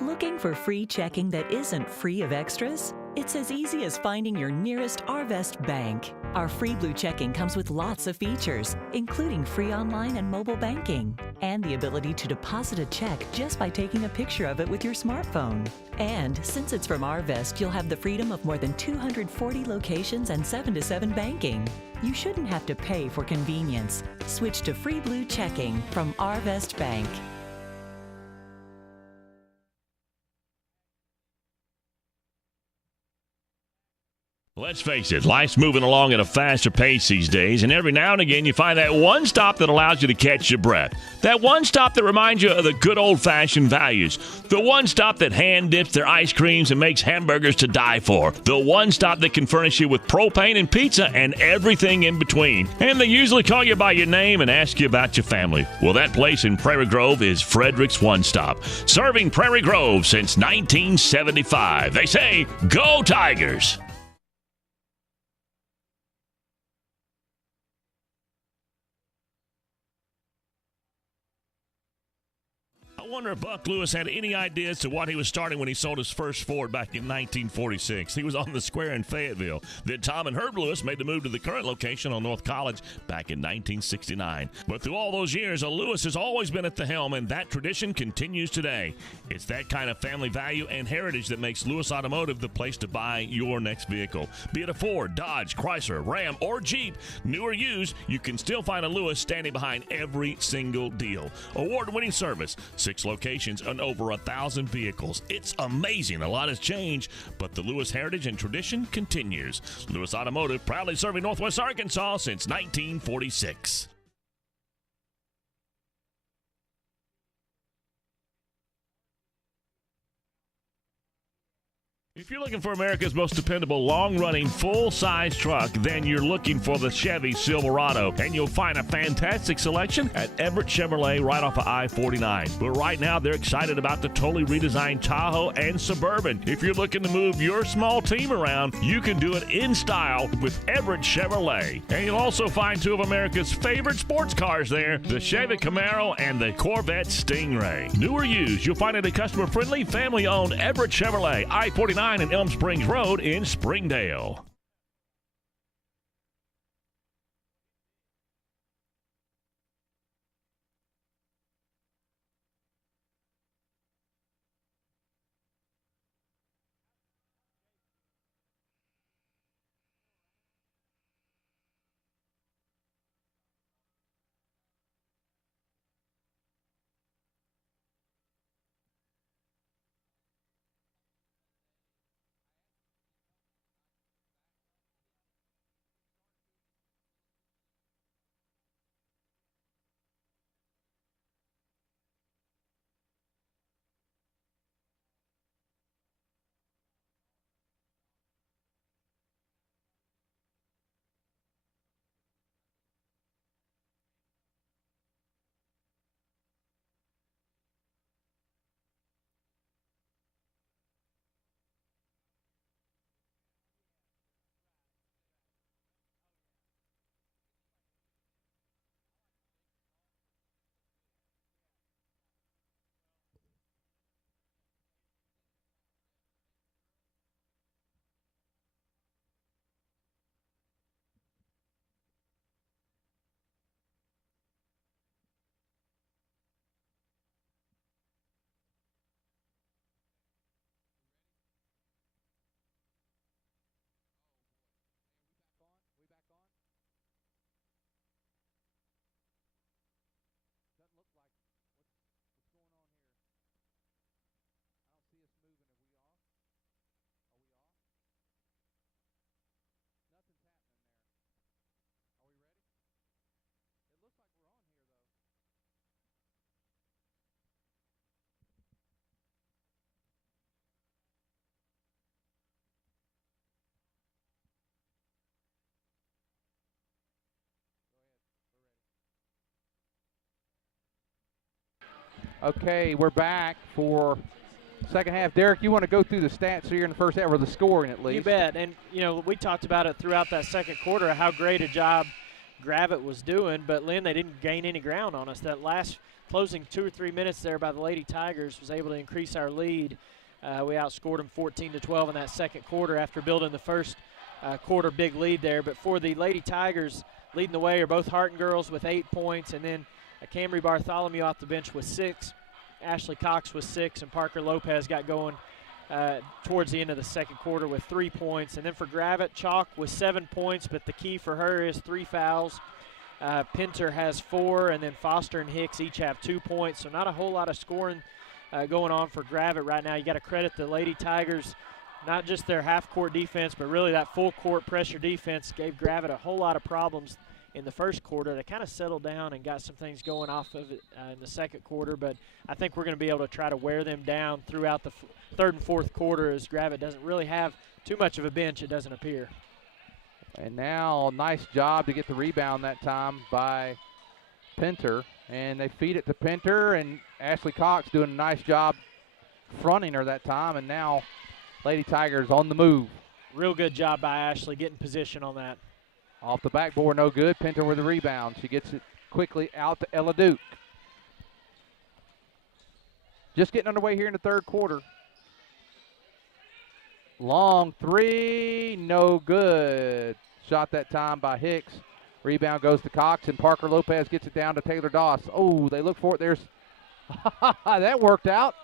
Looking for free checking that isn't free of extras? It's as easy as finding your nearest Arvest bank. Our free blue checking comes with lots of features, including free online and mobile banking, and the ability to deposit a check just by taking a picture of it with your smartphone. And since it's from Arvest, you'll have the freedom of more than 240 locations and 7-to-7 banking. You shouldn't have to pay for convenience. Switch to free blue checking from Arvest Bank. Let's face it, life's moving along at a faster pace these days, and every now and again you find that one stop that allows you to catch your breath. That one stop that reminds you of the good old-fashioned values. The one stop that hand dips their ice creams and makes hamburgers to die for. The one stop that can furnish you with propane and pizza and everything in between. And they usually call you by your name and ask you about your family. Well, that place in Prairie Grove is Frederick's One Stop, serving Prairie Grove since 1975. They say, go Tigers! I wonder if Buck Lewis had any idea as to what he was starting when he sold his first Ford back in 1946. He was on the square in Fayetteville. Then Tom and Herb Lewis made the move to the current location on North College back in 1969. But through all those years, a Lewis has always been at the helm, and that tradition continues today. It's that kind of family value and heritage that makes Lewis Automotive the place to buy your next vehicle. Be it a Ford, Dodge, Chrysler, Ram, or Jeep, new or used, you can still find a Lewis standing behind every single deal. Award-winning service, 6 locations, and over 1,000 vehicles. It's amazing. A lot has changed, but the Lewis heritage and tradition continues. Lewis Automotive, proudly serving Northwest Arkansas since 1946. If you're looking for America's most dependable, long-running, full-size truck, then you're looking for the Chevy Silverado. And you'll find a fantastic selection at Everett Chevrolet right off of I-49. But right now, they're excited about the totally redesigned Tahoe and Suburban. If you're looking to move your small team around, you can do it in style with Everett Chevrolet. And you'll also find 2 of America's favorite sports cars there, the Chevy Camaro and the Corvette Stingray. New or used, you'll find it a customer-friendly, family-owned Everett Chevrolet, I-49 and Elm Springs Road in Springdale. Okay, we're back for second half. Derek, you want to go through the stats here in the first half, or the scoring at least? You bet. And, you know, we talked about it throughout that second quarter, how great a job Gravette was doing. But, Lynn, they didn't gain any ground on us. That last closing 2 or 3 minutes there by the Lady Tigers was able to increase our lead. We outscored them 14-12 in that second quarter after building the first quarter big lead there. But for the Lady Tigers, leading the way are both Harton girls with 8 points, and then Camry Bartholomew off the bench with 6. Ashley Cox with 6, and Parker Lopez got going towards the end of the second quarter with 3 points. And then for Gravette, Chalk with 7 points, but the key for her is 3 fouls. Pinter has 4, and then Foster and Hicks each have 2 points. So not a whole lot of scoring going on for Gravette right now. You got to credit the Lady Tigers, not just their half-court defense, but really that full-court pressure defense gave Gravette a whole lot of problems in the first quarter. They kind of settled down and got some things going off of it in the second quarter, but I think we're going to be able to try to wear them down throughout the third and fourth quarter, as Gravette doesn't really have too much of a bench, it doesn't appear. And now, nice job to get the rebound that time by Pinter, and they feed it to Pinter, and Ashley Cox doing a nice job fronting her that time, and now Lady Tigers on the move. Real good job by Ashley getting position on that. Off the backboard, no good. Pinter with the rebound. She gets it quickly out to Ella Duke. Just getting underway here in the third quarter. Long three, no good. Shot that time by Hicks. Rebound goes to Cox, and Parker Lopez gets it down to Taylor Doss. Oh, they look for it. There's that worked out.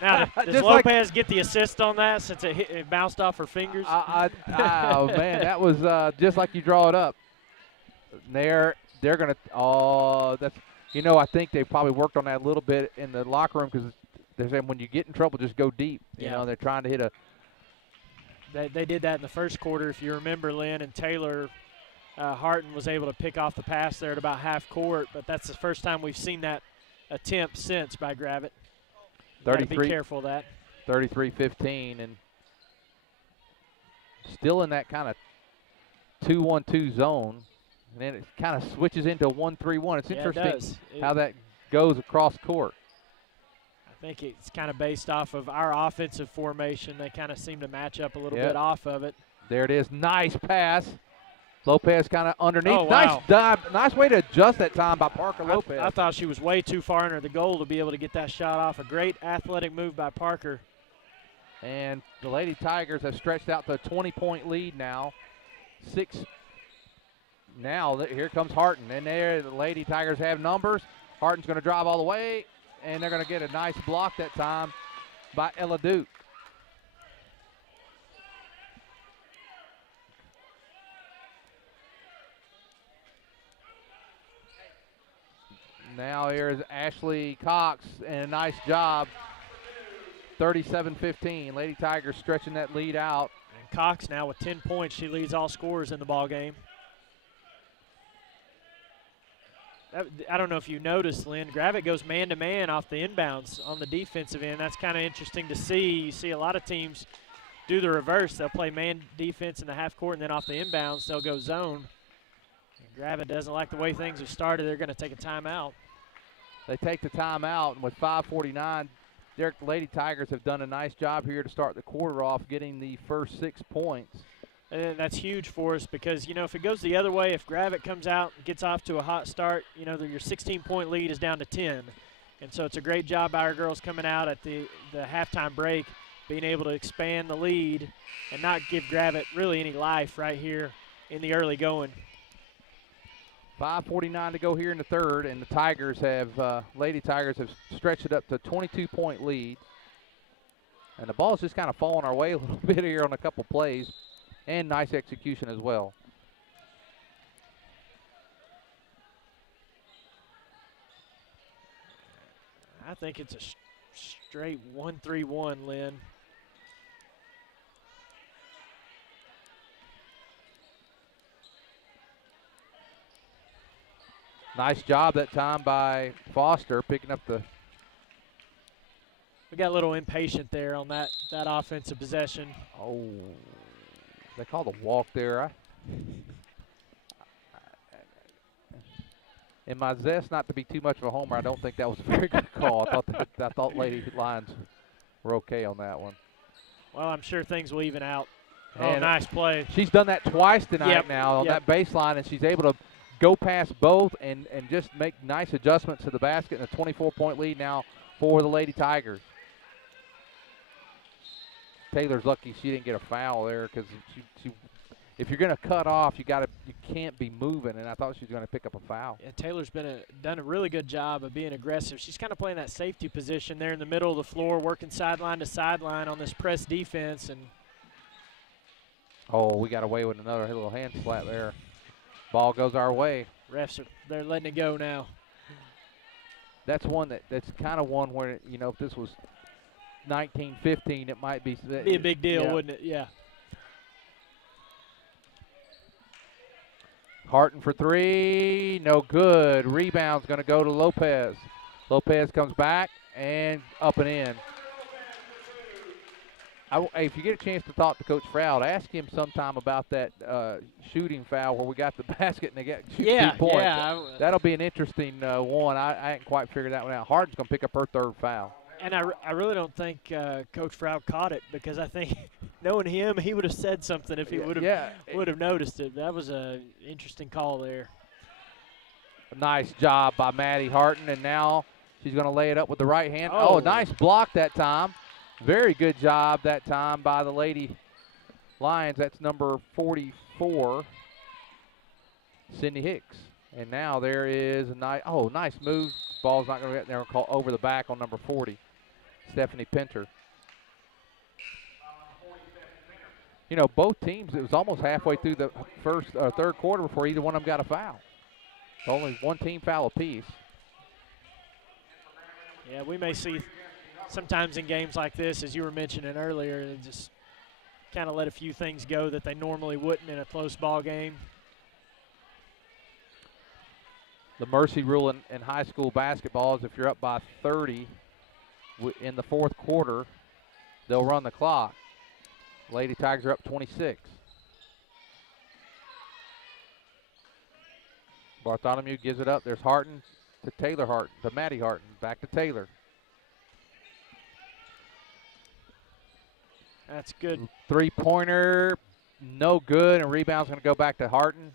Now, does Lopez get the assist on that since it bounced off her fingers? Oh, man, that was just like you draw it up. They're going to that's I think they probably worked on that a little bit in the locker room because they're saying when you get in trouble, just go deep. You know, they're trying to hit a They did that in the first quarter, if you remember, Lynn, and Taylor Harton was able to pick off the pass there at about half court, but that's the first time we've seen that attempt since by Gravette. Be careful of that. 33-15, and still in that kind of 2-1-2 zone, and then it kind of switches into 1-3-1. It's interesting how that goes across court. I think it's kind of based off of our offensive formation. They kind of seem to match up a little bit off of it. There it is. Nice pass. Lopez kind of underneath. Oh, wow. Nice dive. Nice way to adjust that time by Parker Lopez. I thought she was way too far under the goal to be able to get that shot off. A great athletic move by Parker. And the Lady Tigers have stretched out to a 20-point lead now. Now here comes Harton. And there the Lady Tigers have numbers. Harton's going to drive all the way. And they're going to get a nice block that time by Ella Duke. Now here's Ashley Cox, and a nice job. 37-15. Lady Tigers stretching that lead out. And Cox now with 10 points. She leads all scorers in the ball game. I don't know if you noticed, Lynn, Gravette goes man-to-man off the inbounds on the defensive end. That's kind of interesting to see. You see a lot of teams do the reverse. They'll play man defense in the half court, and then off the inbounds, they'll go zone. And Gravette doesn't like the way things have started. They're going to take a timeout. They take the timeout, and with 5:49, the Lady Tigers have done a nice job here to start the quarter off, getting the first 6 points. And that's huge for us because, if it goes the other way, if Gravette comes out and gets off to a hot start, your 16-point lead is down to 10. And so it's a great job by our girls coming out at the halftime break, being able to expand the lead and not give Gravette really any life right here in the early going. 5:49 to go here in the third, and the Tigers Lady Tigers have stretched it up to a 22-point lead. And the ball's just kind of falling our way a little bit here on a couple plays. And nice execution as well. I think it's a straight 1-3-1, Lynn. Nice job that time by Foster picking up the. We got a little impatient there on that offensive possession. Oh. They called a walk there. In my zest not to be too much of a homer, I don't think that was a very good call. I thought Lady Lions were okay on that one. Well, I'm sure things will even out. And nice play. She's done that twice tonight now on that baseline, and she's able to go past both and just make nice adjustments to the basket, and a 24-point lead now for the Lady Tigers. Taylor's lucky she didn't get a foul there because she if you're going to cut off, you can't be moving, and I thought she was going to pick up a foul. Yeah, Taylor's done a really good job of being aggressive. She's kind of playing that safety position there in the middle of the floor, working sideline to sideline on this press defense. And we got away with another little hand slap there. Ball goes our way. Refs they're letting it go now. That's that's kind of one where if this was 19-15, it might be a big deal, wouldn't it? Yeah. Harton for three, no good. Rebound's going to go to Lopez. Lopez comes back and up and in. If you get a chance to talk to Coach Froud, ask him sometime about that shooting foul where we got the basket and they got 2 points. Yeah. That'll be an interesting one. I hadn't quite figured that one out. Harton's going to pick up her third foul. And I really don't think Coach Froud caught it because I think knowing him, he would have said something if he would have noticed it. That was an interesting call there. A nice job by Maddie Harton, and now She's going to lay it up with the right hand. Oh, nice block that time. Very good job that time by the Lady Lions. That's number 44, Sydney Hicks. And now there is a nice move. Ball's not going to get there. Call over the back on number 40, Stephanie Pinter. You know, both teams, it was almost halfway through the third quarter before either one of them got a foul. Only one team foul apiece. Yeah, we may see sometimes in games like this, as you were mentioning earlier, they just kind of let a few things go that they normally wouldn't in a close ball game. The mercy rule in high school basketball is if you're up by 30 in the fourth quarter, they'll run the clock. Lady Tigers are up 26. Bartholomew gives it up. There's Harton to Taylor Harton, to Maddie Harton, back to Taylor. That's good. Three-pointer, no good, and rebound's going to go back to Harton.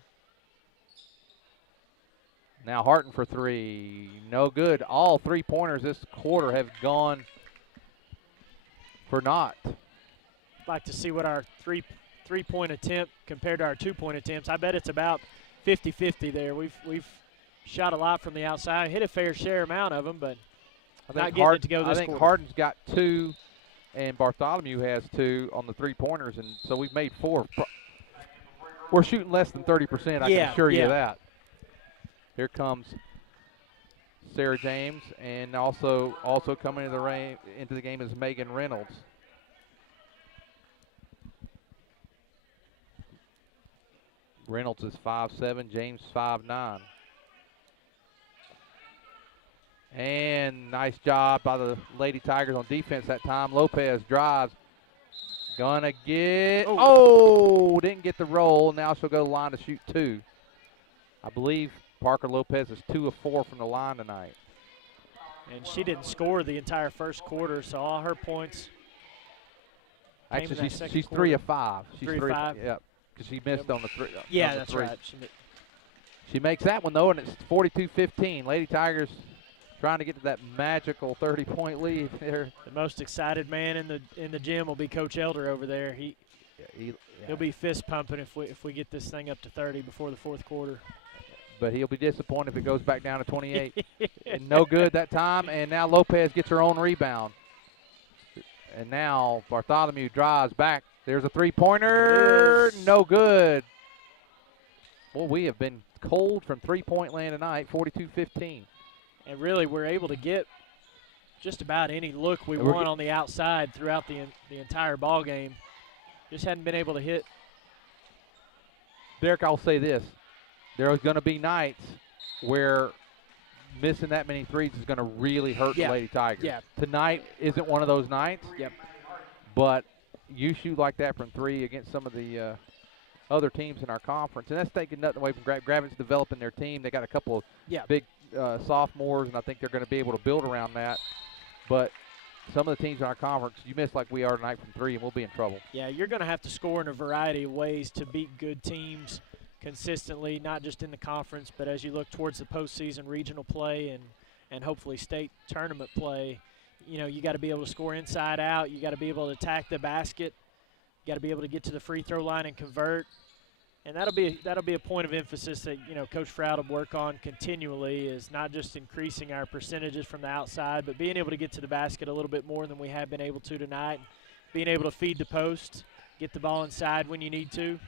Now Harton for three, no good. All three-pointers this quarter have gone for naught. Like to see what our three-point attempt compared to our two-point attempts. I bet it's about 50-50 there. We've shot a lot from the outside, hit a fair share amount of them, but not getting it to go this quarter. I think Harden's got 2, and Bartholomew has 2 on the three-pointers, and so we've made 4. We're shooting less than 30%. I can assure you that. Here comes Sarah James, and also coming into the game is Megan Reynolds. Reynolds is 5'7", James 5'9". And nice job by the Lady Tigers on defense that time. Lopez drives. Gonna get, didn't get the roll. Now she'll go to the line to shoot 2. I believe Parker Lopez is 2 of 4 from the line tonight. And she didn't score the entire first quarter, so all her points. Actually, she's 3 of 5. She's 3 of 5. Yep. Because she missed on the 3. Yeah, that's right. She makes that one, though, and it's 42-15. Lady Tigers trying to get to that magical 30-point lead there. The most excited man in the gym will be Coach Elder over there. He'll be fist pumping if we get this thing up to 30 before the fourth quarter. But he'll be disappointed if it goes back down to 28. And no good that time, and now Lopez gets her own rebound. And now Bartholomew drives back. There's a three-pointer. No good. Well, we have been cold from three-point land tonight, 42-15. And really, we're able to get just about any look we want on the outside throughout the entire ball game. Just hadn't been able to hit. Derek, I'll say this. There are going to be nights where missing that many threes is going to really hurt the Lady Tigers. Yeah. Tonight isn't one of those nights. Yep. But you shoot like that from 3 against some of the other teams in our conference, and that's taking nothing away from Gravette's developing their team. They got a couple of big sophomores, and I think they're going to be able to build around that. But some of the teams in our conference, you miss like we are tonight from 3, and we'll be in trouble. Yeah, you're going to have to score in a variety of ways to beat good teams consistently, not just in the conference, but as you look towards the postseason regional play and hopefully state tournament play. You know, you got to be able to score inside out. You got to be able to attack the basket. You got to be able to get to the free throw line and convert. And that'll be a point of emphasis that, you know, Coach Froud will work on continually, is not just increasing our percentages from the outside, but being able to get to the basket a little bit more than we have been able to tonight. Being able to feed the post, get the ball inside when you need to.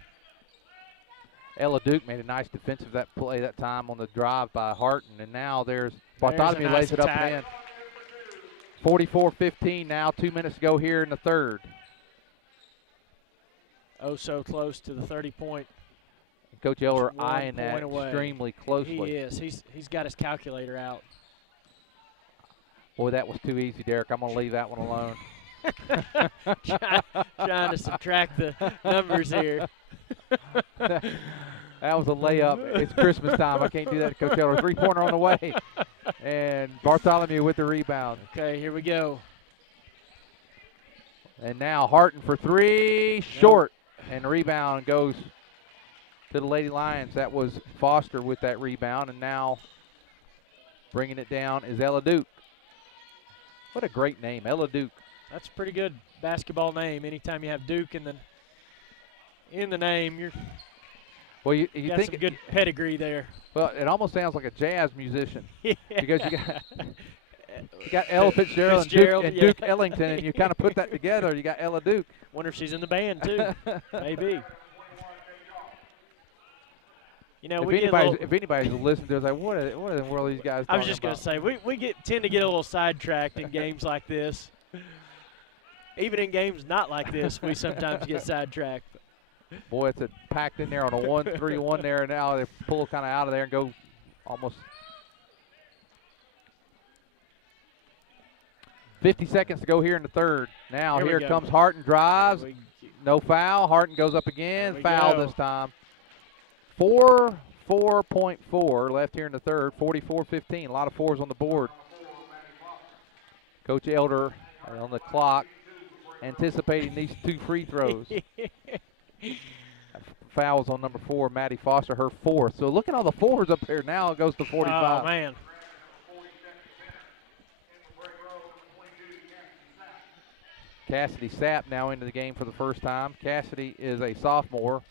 Ella Duke made a nice defensive play that time on the drive by Harton, and now there's Bartholomew lays it up and in. 44-15 now, 2 minutes to go here in the third. Oh, so close to the 30-point. Coach Elder eyeing that extremely closely. He is. He's got his calculator out. Boy, that was too easy, Derek. I'm going to leave that one alone. Trying to subtract the numbers here. That was a layup. It's Christmas time. I can't do that to Coach Elder. Three-pointer on the way. And Bartholomew with the rebound. Okay, here we go. And now Harton for 3, short. And the rebound goes to the Lady Lions. That was Foster with that rebound. And now bringing it down is Ella Duke. What a great name, Ella Duke. That's a pretty good basketball name. Anytime you have Duke in the name, you're you got think some good pedigree there. Well, it almost sounds like a jazz musician Yeah. because you got Ella Fitzgerald and Duke Ellington, and you kind of put that together. You got Ella Duke. Wonder if she's in the band too. Maybe. You know, if anybody's listening to us, like, what in the world are these guys talking about? I was just going to say, we tend to get a little sidetracked in games like this. Even in games not like this, we sometimes get sidetracked. Boy, it's packed in there on a 1-3-1 there, and now they pull kind of out of there and go almost 50 seconds to go here in the third. Now here comes Harton, drives, no foul. Harton goes up again, foul this time. 4.4 left here in the third, 44-15. A lot of fours on the board. Coach Elder on the clock, anticipating these 2 free throws. Fouls on number 4, Maddie Foster, her 4th. So look at all the 4s up there. Now it goes to 45. Oh, man. Cassidy Sapp now into the game for the first time. Cassidy is a sophomore.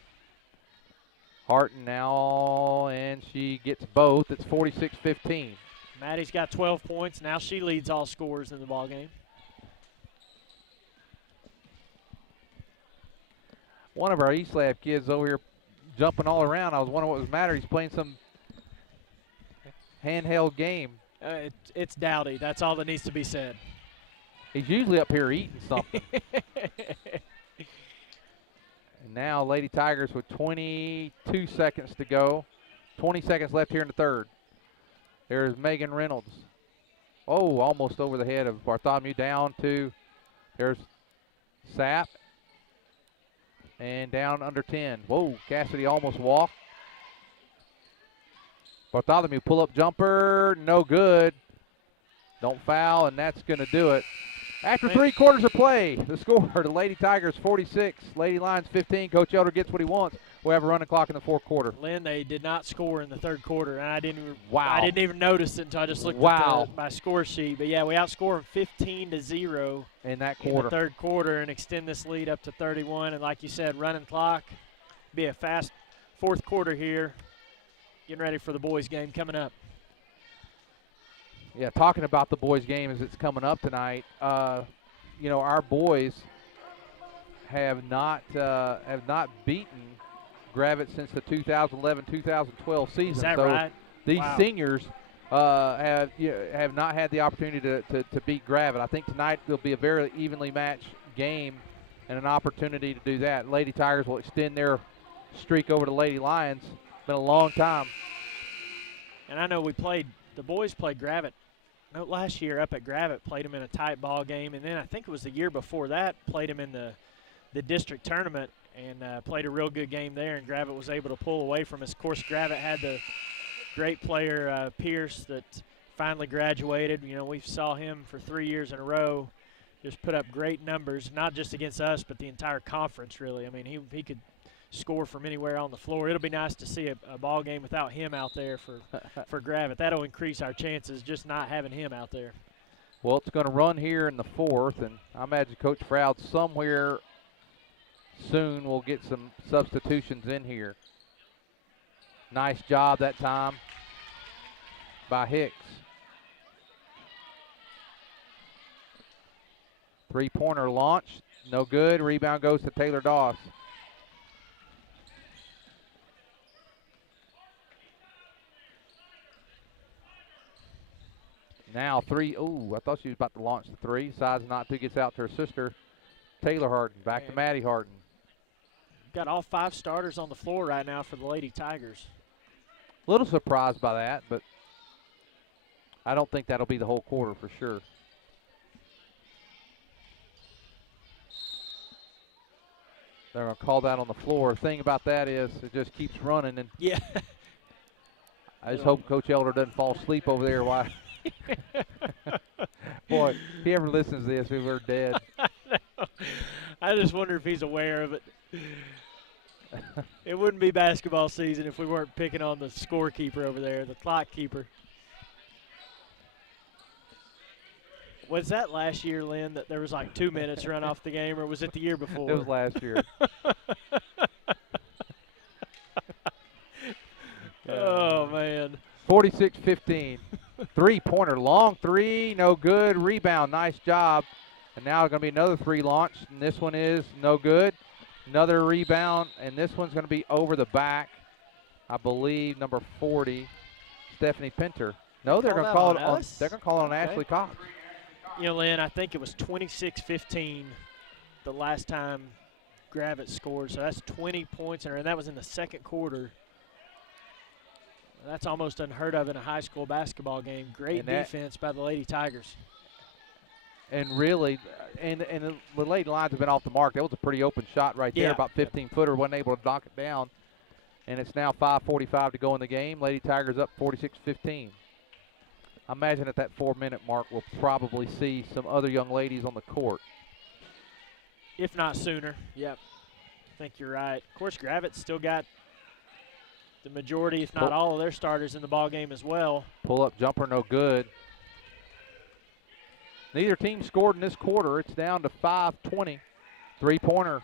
Harton now, and she gets both. It's 46-15. Maddie's got 12 points. Now she leads all scorers in the ballgame. One of our East Lab kids over here jumping all around. I was wondering what was the matter. He's playing some handheld game. It's Dowdy. That's all that needs to be said. He's usually up here eating something. And now Lady Tigers with 22 seconds to go. 20 seconds left here in the third. There's Megan Reynolds. Oh, almost over the head of Bartholomew, down to, there's Sapp. And down under 10. Whoa, Cassidy almost walked. Bartholomew pull-up jumper, no good. Don't foul, and that's going to do it. After 3 quarters of play, the score, the Lady Tigers 46, Lady Lions 15. Coach Elder gets what he wants. We have a running clock in the fourth quarter. Lynn, they did not score in the third quarter, and I didn't even notice it until I just looked at my score sheet. But, yeah, we outscored them 15-0 in that quarter. In the third quarter and extend this lead up to 31. And like you said, running clock, be a fast fourth quarter here. Getting ready for the boys' game coming up. Yeah, talking about the boys' game as it's coming up tonight, you know, our boys have not beaten Gravette since the 2011-2012 season. Is that right? These seniors have not had the opportunity to beat Gravette. I think tonight will be a very evenly matched game and an opportunity to do that. Lady Tigers will extend their streak over to Lady Lions. It's been a long time. And I know the boys played Gravette. No, last year up at Gravette, played them in a tight ball game, and then I think it was the year before that, played them in the district tournament and played a real good game there, and Gravette was able to pull away from us. Of course, Gravette had the great player Pierce that finally graduated. You know, we saw him for 3 years in a row just put up great numbers, not just against us, but the entire conference, really. I mean, he could score from anywhere on the floor. It'll be nice to see a ball game without him out there for Gravette. That'll increase our chances just not having him out there. Well, it's going to run here in the fourth, and I imagine Coach Froud somewhere soon will get some substitutions in here. Nice job that time by Hicks. Three-pointer launch, no good. Rebound goes to Taylor Doss. Now three. Oh, I thought she was about to launch the three. Decides not to. Gets out to her sister, Taylor Harden. Back to Maddie Harden. Got all 5 starters on the floor right now for the Lady Tigers. A little surprised by that, but I don't think that'll be the whole quarter for sure. They're going to call that on the floor. The thing about that is it just keeps running. And yeah. I just hope Coach Elder doesn't fall asleep over there. Why? Boy, if he ever listens to this, we're dead. I just wonder if he's aware of it. It wouldn't be basketball season if we weren't picking on the scorekeeper over there, the clock keeper. Was that last year, Lynn, that there was like 2 minutes run off the game, or was it the year before? It was last year. Oh, man. 46-15. Three-pointer, long three, no good. Rebound, nice job. And now going to be another three launched, and this one is no good. Another rebound, and this one's going to be over the back. I believe number 40, Stephanie Pinter. No, they're going to call it on. They're going to call it on Ashley Cox. You know, Lynn, I think it was 26-15 the last time Gravette scored. So that's 20 points, and that was in the second quarter. That's almost unheard of in a high school basketball game. Great defense by the Lady Tigers. And really, and the Lady Lions have been off the mark. That was a pretty open shot right there, about 15-footer, wasn't able to knock it down. And it's now 5:45 to go in the game. Lady Tigers up 46-15. I imagine at that 4-minute mark we'll probably see some other young ladies on the court. If not sooner, yep. I think you're right. Of course, Gravette's still got the majority, if not all, of their starters in the ball game as well. Pull-up jumper, no good. Neither team scored in this quarter. It's down to 5:20. Three-pointer,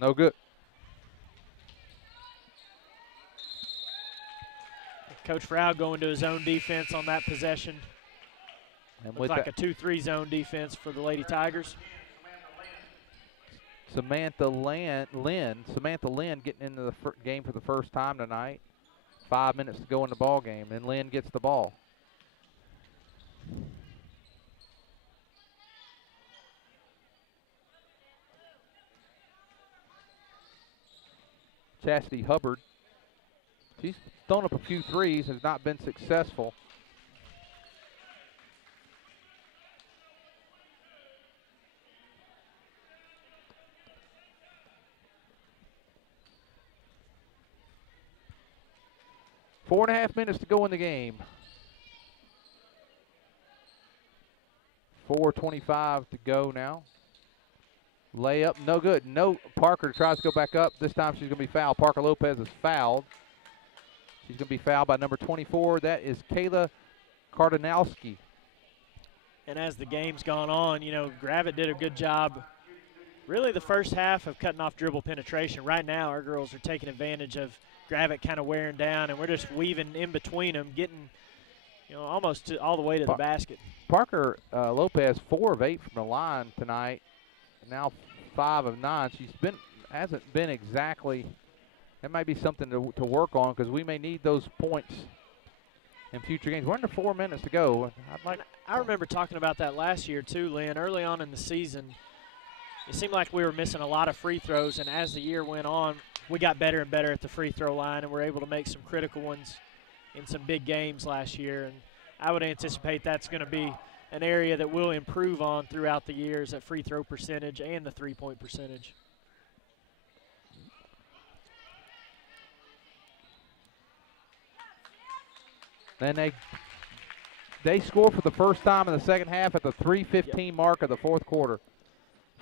no good. Coach Frau going to his own defense on that possession. And looks like a 2-3 zone defense for the Lady Tigers. Samantha Lynn getting into the game for the first time tonight. 5 minutes to go in the ball game, and Lynn gets the ball. Chastity Hubbard. She's thrown up a few threes, has not been successful. Four and a half minutes to go in the game. 4:25 to go now. Layup, no good. No, Parker tries to go back up. This time she's going to be fouled. Parker Lopez is fouled. She's going to be fouled by number 24. That is Kayla Kardinowski. And as the game's gone on, you know, Gravette did a good job really the first half of cutting off dribble penetration. Right now our girls are taking advantage of Gravette kind of wearing down, and we're just weaving in between them, getting, you know, almost all the way to the basket. Parker Lopez, 4 of 8 from the line tonight. Now 5 of 9. Hasn't been exactly. That might be something to work on, because we may need those points in future games. We're under 4 minutes to go. I remember talking about that last year too, Lynn. Early on in the season, it seemed like we were missing a lot of free throws, and as the year went on, we got better and better at the free throw line, and we're able to make some critical ones in some big games last year. And I would anticipate that's going to be an area that we'll improve on throughout the years, at free throw percentage and the three-point percentage. Then they score for the first time in the second half at the 3:15 mark of the fourth quarter.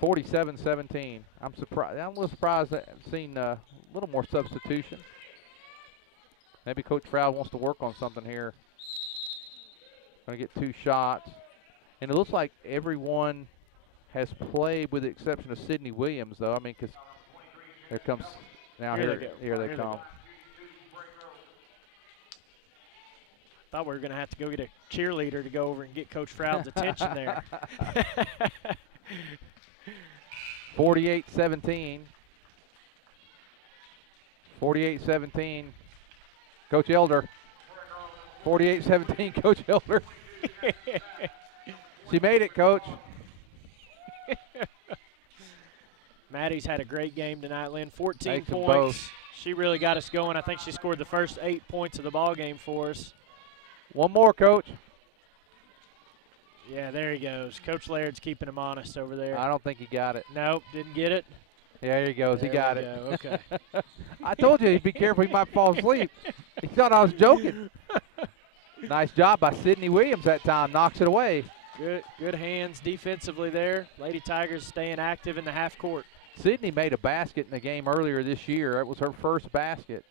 47-17. I'm surprised. I'm a little surprised that I've seen a little more substitution. Maybe Coach Frau wants to work on something here. Going to get 2 shots. And it looks like everyone has played with the exception of Sydney Williams, though. I mean, because here comes, now here they come. Thought we were going to have to go get a cheerleader to go over and get Coach Frau's attention there. 48-17. 48-17. Coach Elder. 48-17, Coach Elder. She made it, Coach. Maddie's had a great game tonight, Lynn. 14 Makes points. both. She really got us going. I think she scored the first 8 points of the ball game for us. One more, Coach. Yeah, there he goes. Coach Laird's keeping him honest over there. I don't think he got it. Nope, didn't get it. Yeah, there he goes. There he got it. Okay. I told you, be careful. He might fall asleep. He thought I was joking. Nice job by Sydney Williams that time. Knocks it away. Good hands defensively there. Lady Tigers staying active in the half court. Sydney made a basket in the game earlier this year. It was her first basket.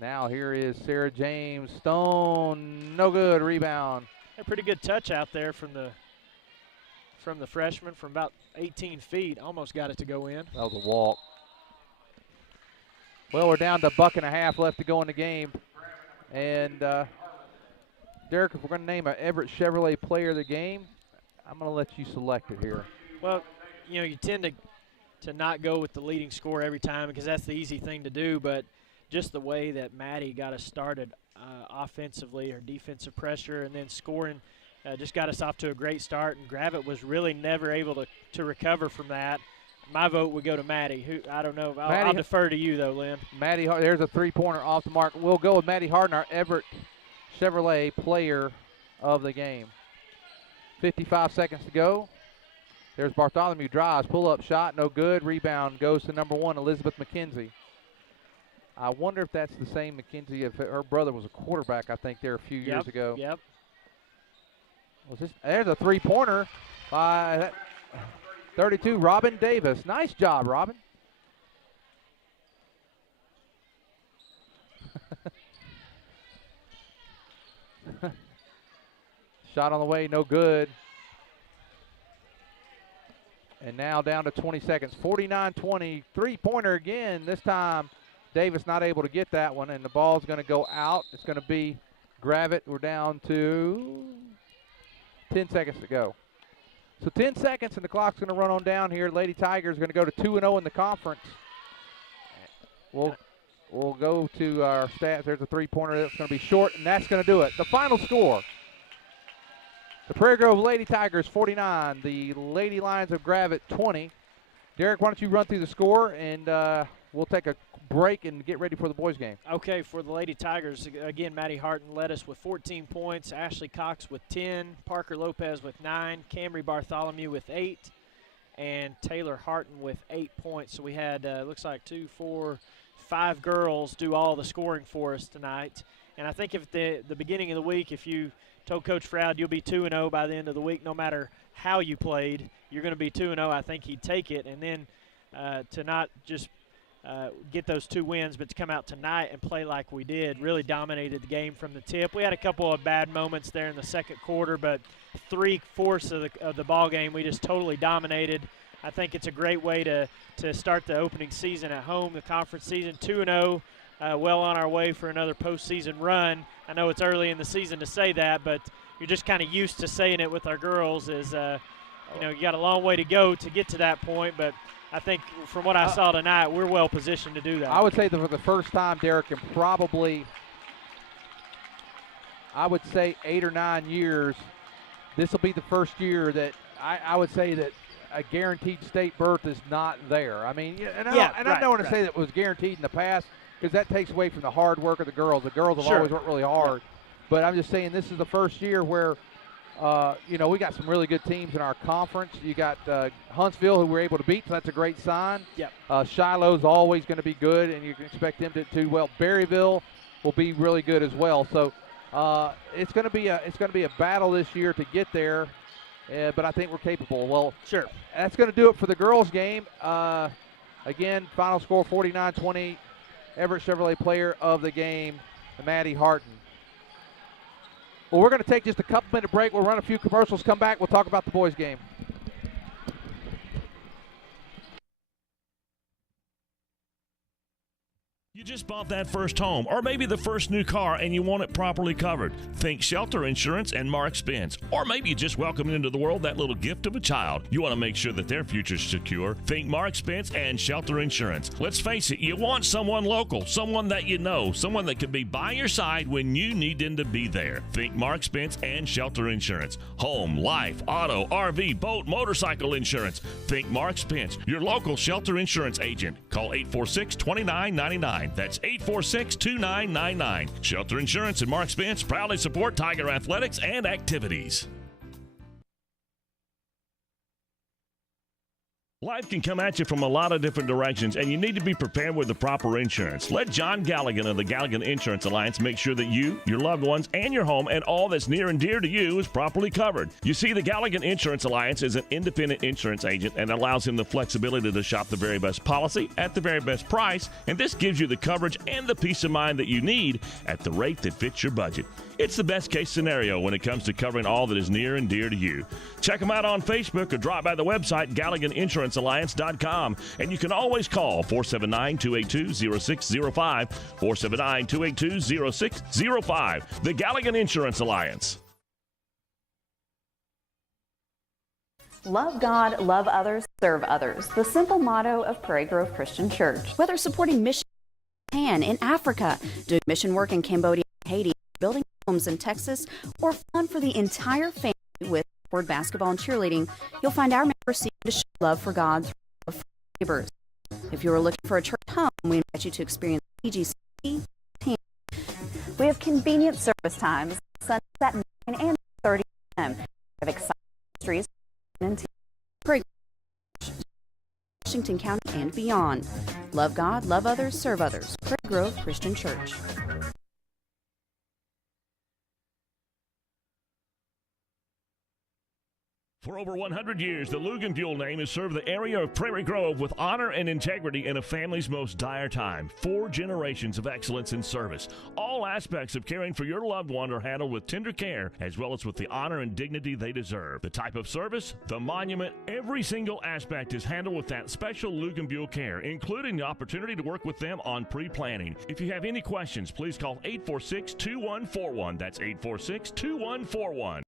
Now here is Sarah James Stone. No good. Rebound. A pretty good touch out there from the freshman from about 18 feet. Almost got it to go in. That was a walk. Well, we're down to $1.50 left to go in the game. And, Derek, if we're going to name an Everett Chevrolet player of the game, I'm going to let you select it here. Well, you know, you tend to not go with the leading scorer every time because that's the easy thing to do, but just the way that Maddie got us started offensively, her defensive pressure, and then scoring just got us off to a great start, and Gravette was really never able to recover from that. My vote would go to Maddie. Who I don't know. I'll defer to you, though, Lynn. Maddie, there's a three-pointer off the mark. We'll go with Maddie Harden, our Everett Chevrolet player of the game. 55 seconds to go. There's Bartholomew drives, pull-up shot, no good. Rebound goes to number 1, Elizabeth McKenzie. I wonder if that's the same McKenzie, if her brother was a quarterback, I think, there a few years ago. Yep. There's a three-pointer by 32, Robin Davis. Nice job, Robin. Shot on the way, no good. And now down to 20 seconds. 49-20, three-pointer again. This time Davis not able to get that one, and the ball's going to go out. It's going to be Gravette. We're down to 10 seconds to go. So 10 seconds, and the clock's going to run on down here. Lady Tigers are going to go to 2-0 in the conference. We'll go to our stats. There's a three-pointer that's going to be short, and that's going to do it. The final score. The Prairie Grove Lady Tigers 49, the Lady Lions of Gravette 20. Derek, why don't you run through the score, and we'll take a break and get ready for the boys' game. Okay, for the Lady Tigers, again, Maddie Harton led us with 14 points, Ashley Cox with 10, Parker Lopez with 9, Camry Bartholomew with 8, and Taylor Harton with 8 points. So we had, looks like 2, 4, 5 girls do all the scoring for us tonight. And I think if the beginning of the week, if you told Coach Froud you'll be 2-0 by the end of the week, no matter how you played, you're going to be 2-0, I think he'd take it. And then to not just get those 2 wins, but to come out tonight and play like we did, really dominated the game from the tip. We had a couple of bad moments there in the second quarter, but 3/4 of the ball game we just totally dominated. I think it's a great way to start the opening season at home, the conference season, 2-0. Well on our way for another postseason run. I know it's early in the season to say that, but you're just kind of used to saying it with our girls is, you got a long way to go to get to that point, but I think from what I saw tonight, we're well positioned to do that. I would say that for the first time, Derek, in probably, I would say 8 or 9 years, this will be the first year that I would say that a guaranteed state berth is not there. I mean, I don't want to say that it was guaranteed in the past, because that takes away from the hard work of the girls. The girls have always worked really hard. But I'm just saying this is the first year where, we got some really good teams in our conference. You got Huntsville, who we're able to beat, so that's a great sign. Yep. Shiloh's always going to be good, and you can expect them to do well. Berryville will be really good as well. So it's going to be a battle this year to get there, but I think we're capable. Well, sure. That's going to do it for the girls' game. Again, final score 49-20. Everett Chevrolet player of the game, Maddie Harton. Well, we're going to take just a couple-minute break. We'll run a few commercials, come back. We'll talk about the boys' game. You just bought that first home, or maybe the first new car, and you want it properly covered. Think Shelter Insurance and Mark Spence. Or maybe you just welcomed into the world that little gift of a child. You want to make sure that their future's secure. Think Mark Spence and Shelter Insurance. Let's face it, you want someone local, someone that you know, someone that can be by your side when you need them to be there. Think Mark Spence and Shelter Insurance. Home, life, auto, RV, boat, motorcycle insurance. Think Mark Spence, your local Shelter Insurance agent. Call 846-2999. That's 846-2999. Shelter Insurance and Mark Spence proudly support Tiger athletics and activities. Life can come at you from a lot of different directions, and you need to be prepared with the proper insurance. Let John Galligan of the Galligan Insurance Alliance make sure that you, your loved ones, and your home and all that's near and dear to you is properly covered. You see, the Galligan Insurance Alliance is an independent insurance agent and allows him the flexibility to shop the very best policy at the very best price, and this gives you the coverage and the peace of mind that you need at the rate that fits your budget. It's the best case scenario when it comes to covering all that is near and dear to you. Check them out on Facebook or drop by the website GalliganInsuranceAlliance.com. And you can always call 479-282-0605, 479-282-0605. The Galligan Insurance Alliance. Love God, love others, serve others. The simple motto of Prairie Grove Christian Church. Whether supporting mission in Africa, doing mission work in Cambodia, Haiti, building homes in Texas, or fun for the entire family with board basketball and cheerleading, you'll find our members seeking to show love for God through love for neighbors. If you are looking for a church home, we invite you to experience PGC. We have convenient service times, Sundays at 9 and 30 p.m. We have exciting ministries in Washington County and beyond. Love God, love others, serve others. Prairie Grove Christian Church. For over 100 years, the Luganbuehl name has served the area of Prairie Grove with honor and integrity in a family's most dire time. 4 generations of excellence in service. All aspects of caring for your loved one are handled with tender care, as well as with the honor and dignity they deserve. The type of service, the monument, every single aspect is handled with that special Luganbuehl care, including the opportunity to work with them on pre-planning. If you have any questions, please call 846-2141. That's 846-2141.